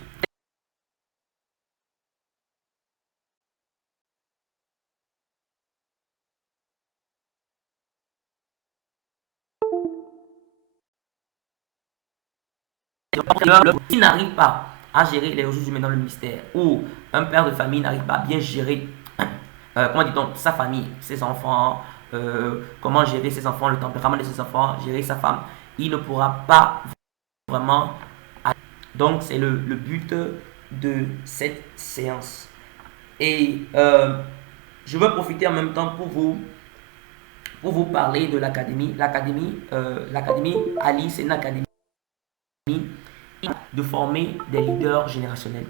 Qui n'arrive pas à gérer les ressources humaines dans le ministère ou un père de famille n'arrive pas à bien gérer comment dit-on, sa famille, ses enfants, comment gérer ses enfants, le tempérament de ses enfants, gérer sa femme, il ne pourra pas vraiment. Donc c'est le but de cette séance. Et je veux profiter en même temps pour vous parler de l'académie. L'académie Ali, c'est une académie de former des leaders générationnels.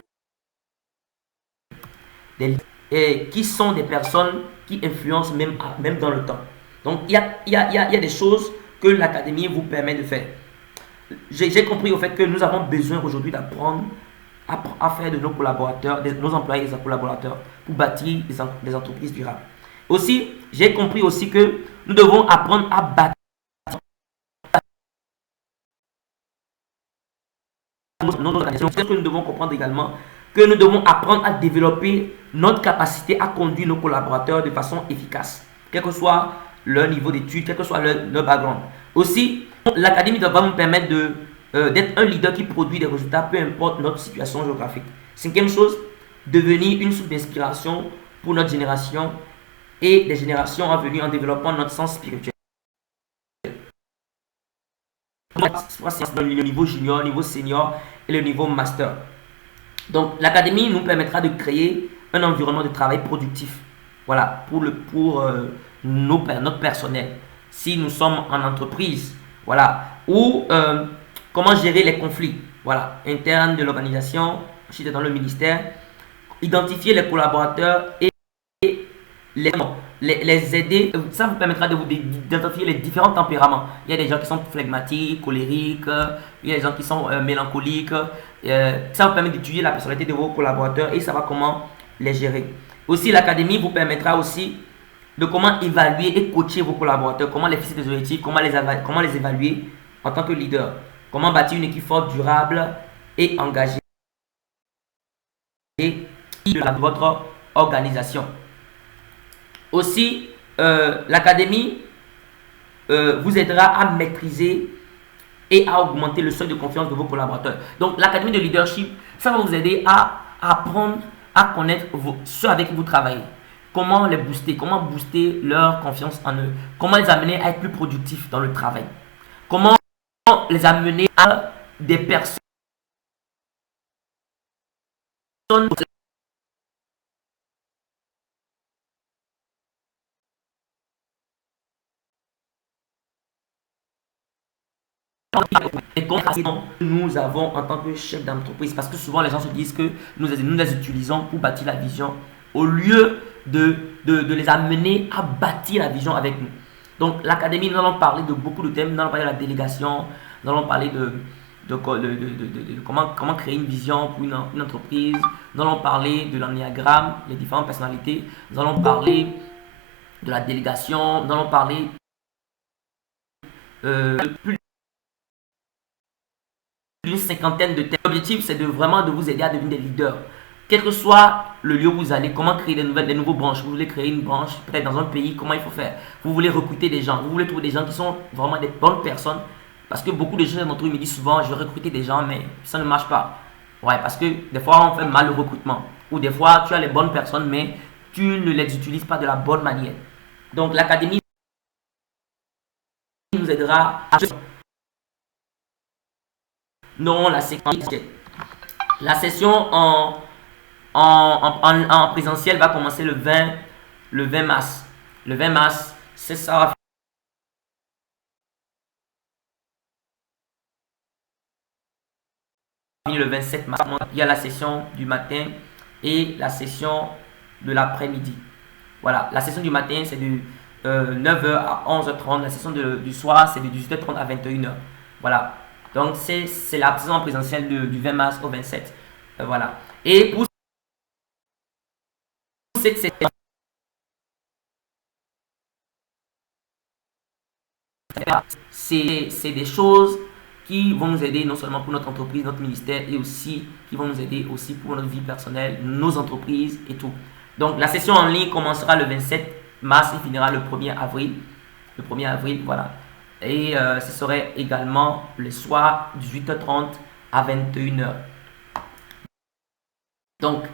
Et qui sont des personnes qui influencent même dans le temps. Donc il y a des choses que l'académie vous permet de faire. J'ai compris au fait que nous avons besoin aujourd'hui d'apprendre à faire de nos collaborateurs, de nos employés et des collaborateurs pour bâtir des entreprises durables. Aussi, j'ai compris aussi que nous devons apprendre à bâtir notre organisation. Que nous devons comprendre également que nous devons apprendre à développer notre capacité à conduire nos collaborateurs de façon efficace, quel que soit leur niveau d'études, quel que soit leur background. Aussi, l'académie va nous permettre d'être un leader qui produit des résultats, peu importe notre situation géographique. Cinquième chose, devenir une source d'inspiration pour notre génération et les générations à venir en développant notre sens spirituel. Le niveau junior, le niveau senior et le niveau master. Donc l'académie nous permettra de créer un environnement de travail productif. Voilà, pour notre personnel. Si nous sommes en entreprise, voilà, ou comment gérer les conflits, voilà, internes de l'organisation, ensuite dans le ministère, identifier les collaborateurs et les aider. Ça vous permettra d'identifier les différents tempéraments. Il y a des gens qui sont flegmatiques, colériques, il y a des gens qui sont mélancoliques. Ça vous permet d'étudier la personnalité de vos collaborateurs et savoir comment les gérer. Aussi, l'académie vous permettra aussi de comment évaluer et coacher vos collaborateurs, comment les fixer des objectifs, comment les évaluer en tant que leader, comment bâtir une équipe forte, durable et engagée de votre organisation. Aussi, l'académie vous aidera à maîtriser et à augmenter le seuil de confiance de vos collaborateurs. Donc, l'académie de leadership, ça va vous aider à apprendre à connaître ceux avec qui vous travaillez. Comment les booster, comment booster leur confiance en eux, comment les amener à être plus productifs dans le travail, comment les amener à des personnes et comment nous avons en tant que chef d'entreprise, parce que souvent les gens se disent que nous les utilisons pour bâtir la vision au lieu de les amener à bâtir la vision avec nous. Donc l'académie, nous allons parler de beaucoup de thèmes, nous allons parler de la délégation, nous allons parler de comment créer une vision pour une entreprise, nous allons parler de l'ennéagramme, les différentes personnalités, nous allons parler de la délégation, nous allons parler plus d'une cinquantaine de thèmes. L'objectif, c'est vraiment de vous aider à devenir des leaders. Quel que soit le lieu où vous allez, comment créer des nouveaux branches. Vous voulez créer une branche, peut-être dans un pays, comment il faut faire. Vous voulez recruter des gens. Vous voulez trouver des gens qui sont vraiment des bonnes personnes. Parce que beaucoup de gens d'entre eux me disent souvent, je vais recruter des gens, mais ça ne marche pas. Ouais, parce que des fois, on fait mal le recrutement. Ou des fois, tu as les bonnes personnes, mais tu ne les utilises pas de la bonne manière. Donc, l'académie nous aidera à... Non, la session en présentiel va commencer le 20 mars. Le 20 mars, c'est ça. Le 27 mars, il y a la session du matin et la session de l'après-midi. Voilà, la session du matin, c'est de 9h à 11h30. La session du soir, c'est de 18h30 à 21h. Voilà. Donc, c'est la session présentielle du 20 mars au 27. Voilà. Et pour cette session, c'est des choses qui vont nous aider non seulement pour notre entreprise, notre ministère, et aussi qui vont nous aider aussi pour notre vie personnelle, nos entreprises et tout. Donc, la session en ligne commencera le 27 mars et finira le 1er avril. Le 1er avril, voilà. Et ce serait également le soir 18h30 à 21h. Donc,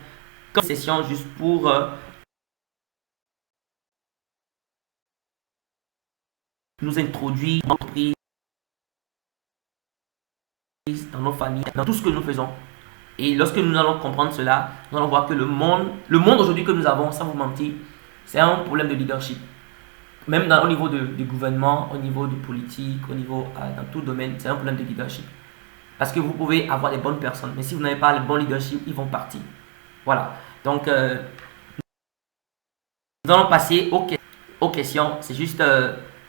comme session juste pour nous introduire dans l'entreprise, dans nos familles, dans tout ce que nous faisons. Et lorsque nous allons comprendre cela, nous allons voir que le monde aujourd'hui que nous avons, sans vous mentir, c'est un problème de leadership. Même au niveau du gouvernement, au niveau du politique, au niveau dans tout domaine, c'est un problème de leadership. Parce que vous pouvez avoir des bonnes personnes, mais si vous n'avez pas le bon leadership, ils vont partir. Voilà. Donc, nous allons passer aux questions. C'est juste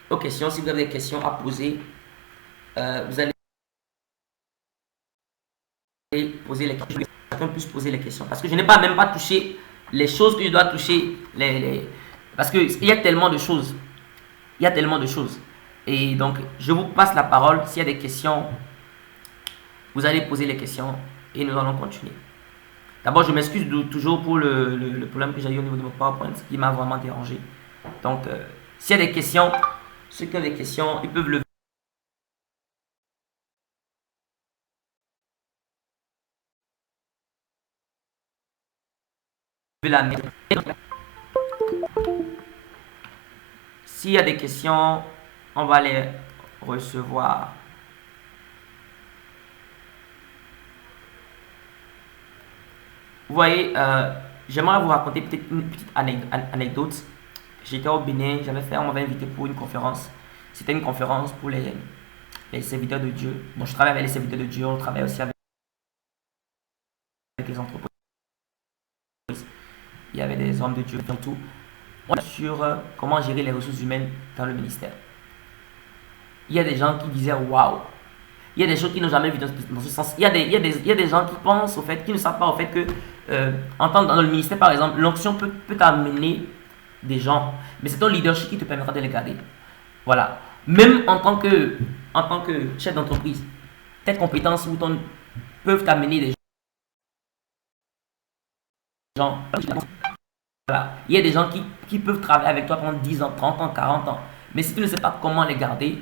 aux questions. Si vous avez des questions à poser, vous allez poser les questions. Chacun puisse poser les questions. Parce que je n'ai même pas touché les choses que je dois toucher. Parce qu'il y a tellement de choses. Il y a tellement de choses. Et donc, je vous passe la parole. S'il y a des questions, vous allez poser les questions et nous allons continuer. D'abord, je m'excuse toujours pour le problème que j'ai eu au niveau de mon PowerPoint qui m'a vraiment dérangé. Donc, s'il y a des questions, ceux qui ont des questions, ils peuvent lever la main. S'il y a des questions, on va les recevoir. Vous voyez, j'aimerais vous raconter peut-être une petite anecdote. J'étais au Bénin, on m'avait invité pour une conférence. C'était une conférence pour les serviteurs de Dieu. Bon, je travaille avec les serviteurs de Dieu, on travaille aussi avec les entreprises. il y avait des hommes de Dieu et tout. On est sur comment gérer les ressources humaines dans le ministère. Il y a des gens qui disaient waouh. Il y a des choses qu'ils n'ont jamais vues dans ce sens. Il y a des gens qui pensent au fait, qui ne savent pas au fait que, en tant dans le ministère par exemple, l'onction peut t'amener des gens, mais c'est ton leadership qui te permettra de les garder. Voilà. Même en tant que chef d'entreprise, tes compétences peuvent t'amener des gens. Voilà. Il y a des gens qui peuvent travailler avec toi pendant 10 ans, 30 ans, 40 ans. Mais si tu ne sais pas comment les garder,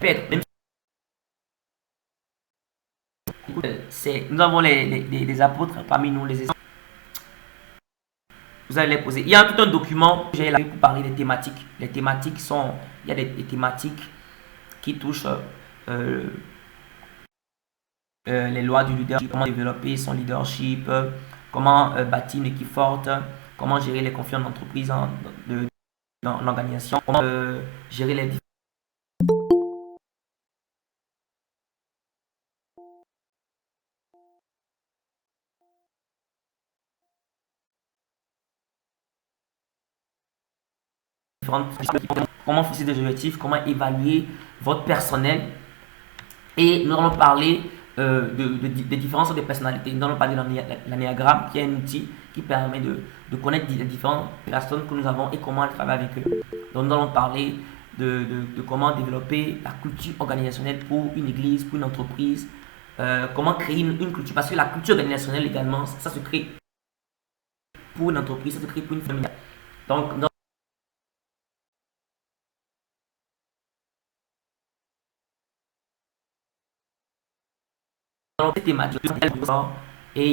même nous avons les apôtres parmi nous, les esprits. Vous allez les poser. Il y a tout un document que j'ai là pour parler des thématiques. Les thématiques sont, il y a des thématiques qui touchent les lois du leadership, comment développer son leadership, comment bâtir une équipe forte, comment gérer les conflits en entreprise, dans l'organisation, comment gérer les comment fixer des objectifs, comment évaluer votre personnel. Et nous allons parler des différences des personnalités. Nous allons parler de l'anéagramme, qui est un outil qui permet de connaître les différentes personnes que nous avons et comment elles travaillent avec eux. Donc nous allons parler de comment développer la culture organisationnelle pour une église, pour une entreprise, comment créer une culture. Parce que la culture organisationnelle également, ça se crée pour une entreprise, ça se crée pour une famille. Donc, thématique et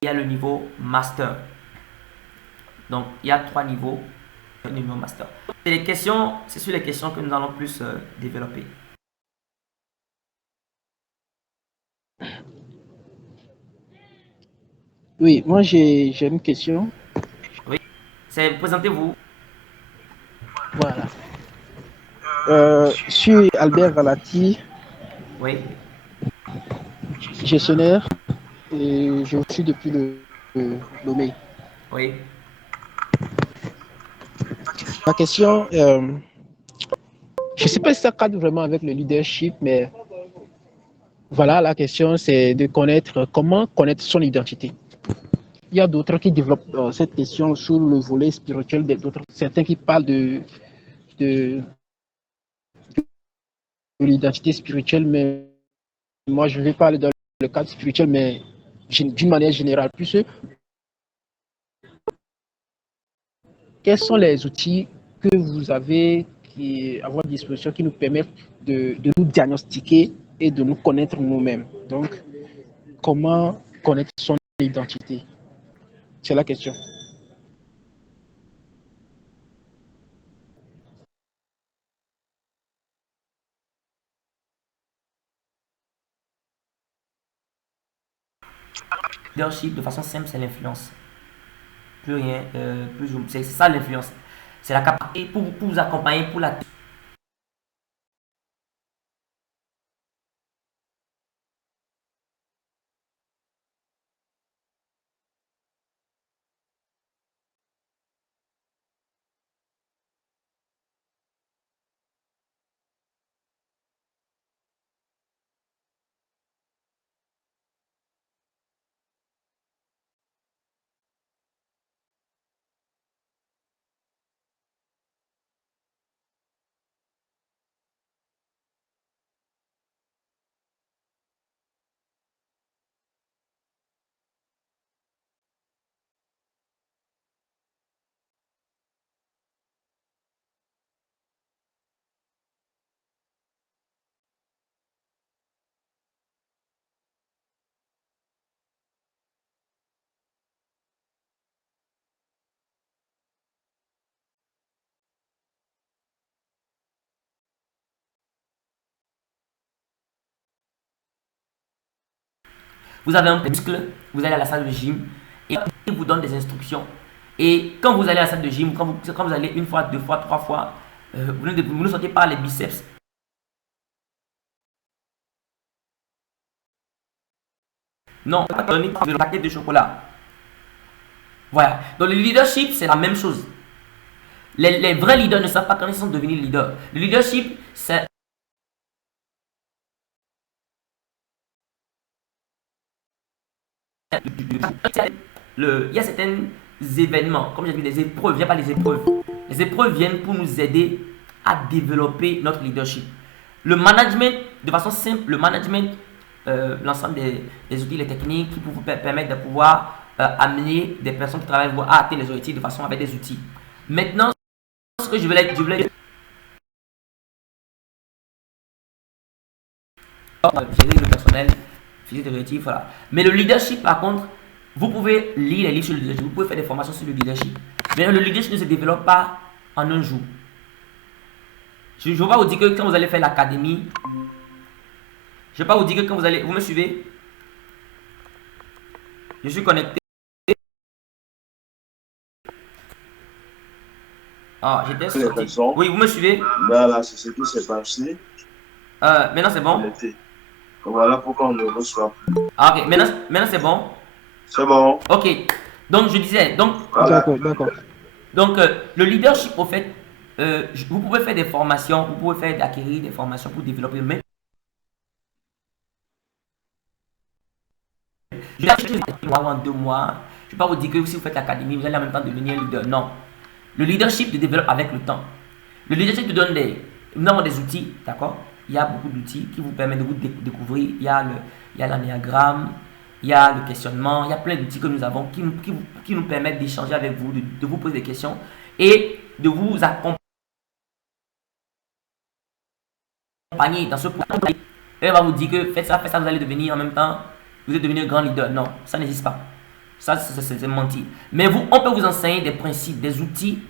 il y a le niveau master. Donc il y a 3 niveaux de niveau master. C'est sur les questions que nous allons plus développer. Oui, moi j'ai une question. Oui, présentez-vous. Voilà. Je suis Albert Valati. Oui. Gestionnaire et je suis depuis le Lomé. Oui. Ma question, je ne sais pas si ça cadre vraiment avec le leadership, mais voilà, la question c'est de connaître comment connaître son identité. Il y a d'autres qui développent cette question sur le volet spirituel, certains qui parlent de l'identité spirituelle, mais moi je vais parler dans le cadre spirituel, mais d'une manière générale. Plus, quels sont les outils que vous avez à votre disposition qui nous permettent de nous diagnostiquer et de nous connaître nous-mêmes? Donc, comment connaître son identité? C'est la question. Leadership, de façon simple, c'est l'influence. Plus rien, c'est ça l'influence. C'est la capacité pour vous accompagner pour la. Vous avez un muscle, vous allez à la salle de gym et il vous donne des instructions. Et quand vous allez à la salle de gym, quand vous allez une fois, deux fois, trois fois, Vous ne sentez pas les biceps. Non, pas donner de paquet de chocolat. Voilà. Donc le leadership, c'est la même chose. Les vrais leaders ne savent pas quand ils sont devenus leaders. Le leadership, c'est il y a certains événements, comme j'ai dit, des épreuves, il n'y a pas les épreuves. Les épreuves viennent pour nous aider à développer notre leadership. Le management, de façon simple, le management, l'ensemble des outils, les techniques qui vous permettent de pouvoir amener des personnes qui travaillent à atteindre les objectifs de façon avec des outils. Maintenant, ce que je voulais gérer le personnel, physique des objectifs, voilà. Mais le leadership, par contre, vous pouvez lire les livres sur le leadership, vous pouvez faire des formations sur le leadership. Mais le leadership ne se développe pas en un jour. Je ne vais pas vous dire que quand vous allez faire l'académie, je ne vais pas vous dire que quand vous allez... Vous me suivez? Je suis connecté. Ah, j'étais sorti. Oui, vous me suivez? Là, c'est ce qui s'est passé. Maintenant, c'est bon? Voilà pourquoi on ne reçoit plus. Ah, ok. Maintenant c'est bon? C'est bon. Ok. Donc, je disais... Donc, D'accord. Donc, le leadership, au fait, vous pouvez faire des formations, vous pouvez acquérir des formations pour développer. Mais je vais un mois ou en 2 mois. Je ne vais pas vous dire que si vous faites l'académie, vous allez en même temps devenir leader. Non. Le leadership se développe avec le temps. Le leadership te donne nous avons des outils, d'accord? Il y a beaucoup d'outils qui vous permettent de vous découvrir. Il y a l'anéagramme, il y a le questionnement, il y a plein d'outils que nous avons qui nous permettent d'échanger avec vous, de vous poser des questions et de vous accompagner dans ce programme. Et on va vous dire que faites ça, vous allez devenir en même temps, vous êtes devenu un grand leader. Non, ça n'existe pas. Ça, c'est mentir. Mais on peut vous enseigner des principes, des outils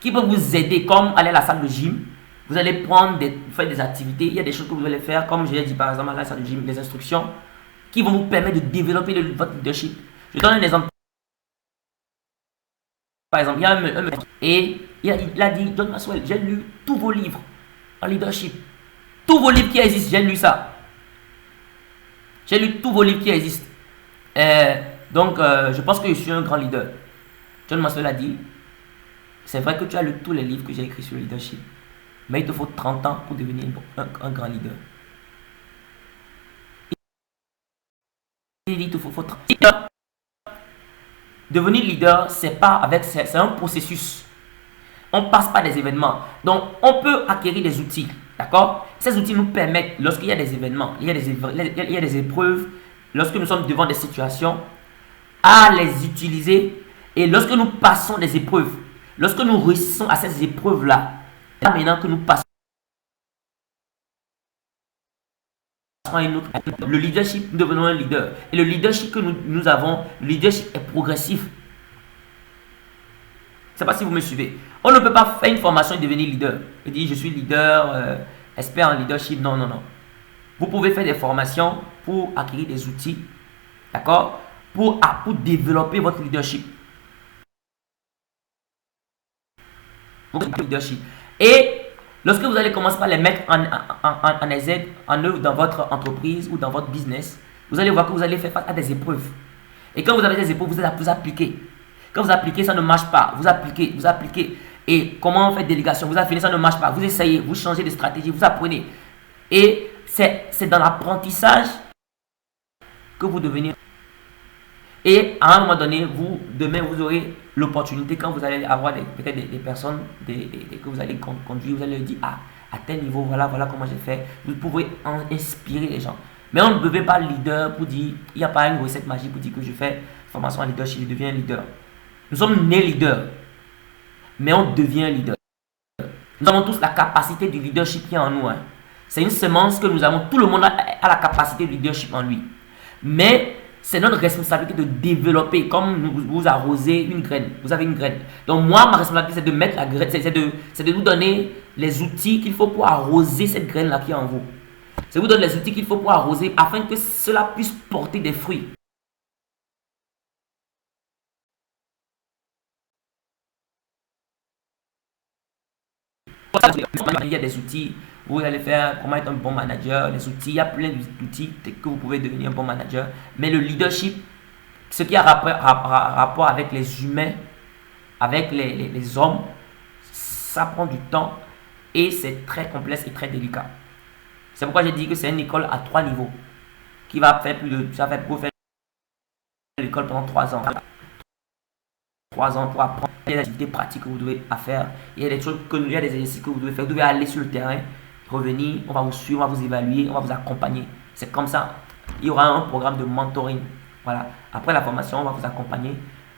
qui peuvent vous aider, comme aller à la salle de gym. Vous allez faire des activités. Il y a des choses que vous allez faire, comme je l'ai dit par exemple à la salle de gym, des instructions qui vont vous permettre de développer votre leadership. Je donne un exemple. Par exemple, il y a un mec et il a dit, John Maxwell, j'ai lu tous vos livres en leadership. Tous vos livres qui existent, j'ai lu ça. J'ai lu tous vos livres qui existent. Donc, je pense que je suis un grand leader. John Maxwell a dit, c'est vrai que tu as lu tous les livres que j'ai écrits sur le leadership, mais il te faut 30 ans pour devenir un grand leader. Il dit, il te faut 30 ans. Devenir leader, c'est un processus. On passe par des événements. Donc, on peut acquérir des outils. D'accord? Ces outils nous permettent, lorsqu'il y a des événements, il y a des épreuves, lorsque nous sommes devant des situations, à les utiliser. Et lorsque nous passons des épreuves, lorsque nous réussissons à ces épreuves-là, maintenant que nous passons à une autre, le leadership, nous devenons un leader. Et le leadership que nous avons, le leadership est progressif. Je ne sais pas si vous me suivez. On ne peut pas faire une formation et devenir leader. Je dis, je suis leader, expert en leadership. Non. Vous pouvez faire des formations pour acquérir des outils, d'accord, pour développer votre leadership. Et lorsque vous allez commencer par les mettre en œuvre dans votre entreprise ou dans votre business, vous allez voir que vous allez faire face à des épreuves. Et quand vous avez des épreuves, vous appliquez. Quand vous appliquez, ça ne marche pas. Vous appliquez. Et comment on fait délégation? Vous affinez, ça ne marche pas. Vous essayez, vous changez de stratégie, vous apprenez. Et c'est dans l'apprentissage que vous devenez. Et à un moment donné, demain, vous aurez l'opportunité, quand vous allez avoir peut-être des personnes que vous allez conduire, vous allez leur dire, à tel niveau, voilà comment j'ai fait. Vous pouvez inspirer les gens. Mais on ne devient pas leader pour dire, il n'y a pas une recette magique pour dire que je fais formation en leadership, je deviens leader. Nous sommes nés leaders, mais on devient leader. Nous avons tous la capacité du leadership qui est en nous. Hein. C'est une semence que nous avons. Tout le monde a la capacité de leadership en lui. Mais c'est notre responsabilité de développer, comme vous arrosez une graine. Vous avez une graine. Donc moi, ma responsabilité, c'est de mettre la graine, c'est de vous donner les outils qu'il faut pour arroser cette graine-là qui est en vous. C'est vous donner les outils qu'il faut pour arroser afin que cela puisse porter des fruits. Il y a des outils, vous allez faire comment être un bon manager, les outils, il y a plein d'outils que vous pouvez devenir un bon manager. Mais le leadership, ce qui a rapport avec les humains, avec les hommes, ça prend du temps et c'est très complexe et très délicat. C'est pourquoi j'ai dit que c'est une école à 3 niveaux qui va faire pour faire l'école pendant 3 ans. 3 ans pour apprendre. Il y a des activités pratiques que vous devez faire. Il y a des choses il y a des exercices que vous devez faire. Vous devez aller sur le terrain, revenir, on va vous suivre, on va vous évaluer, on va vous accompagner. C'est comme ça. Il y aura un programme de mentoring. Voilà. Après la formation, on va vous accompagner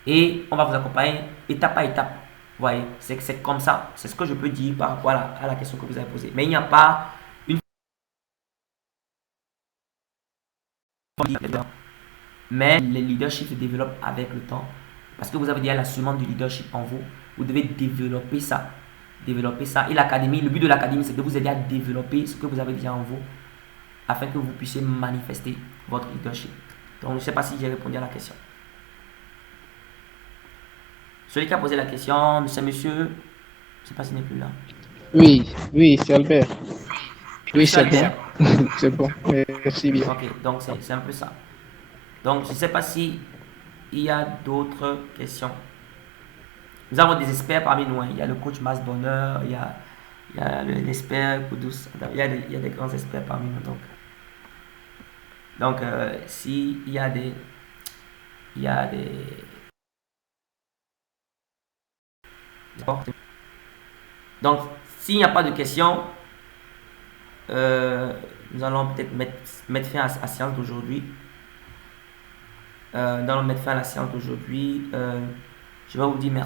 et on va vous accompagner étape par étape. Vous voyez, c'est comme ça. C'est ce que je peux dire par rapport à la question que vous avez posée. Mais il n'y a pas une... Mais le leadership se développe avec le temps. Parce que vous avez déjà la semence du leadership en vous. Vous devez développer ça. Développer ça. Et l'académie, le but de l'académie, c'est de vous aider à développer ce que vous avez déjà en vous. Afin que vous puissiez manifester votre leadership. Donc, je ne sais pas si j'ai répondu à la question. Celui qui a posé la question, c'est monsieur... Je ne sais pas s'il n'est plus là. Oui, c'est Albert. Oui, c'est Albert. Bon. C'est bon. Merci bien. Ok, donc c'est un peu ça. Donc, je ne sais pas si il y a d'autres questions. Nous avons des experts parmi nous. Il y a le coach Mas Bonheur, il y a l'expert Koudous. Il y a des grands experts parmi nous. Donc s'il y a des... Donc, s'il n'y a pas de questions, nous allons peut-être mettre fin à la séance d'aujourd'hui. Je vais vous dire merci.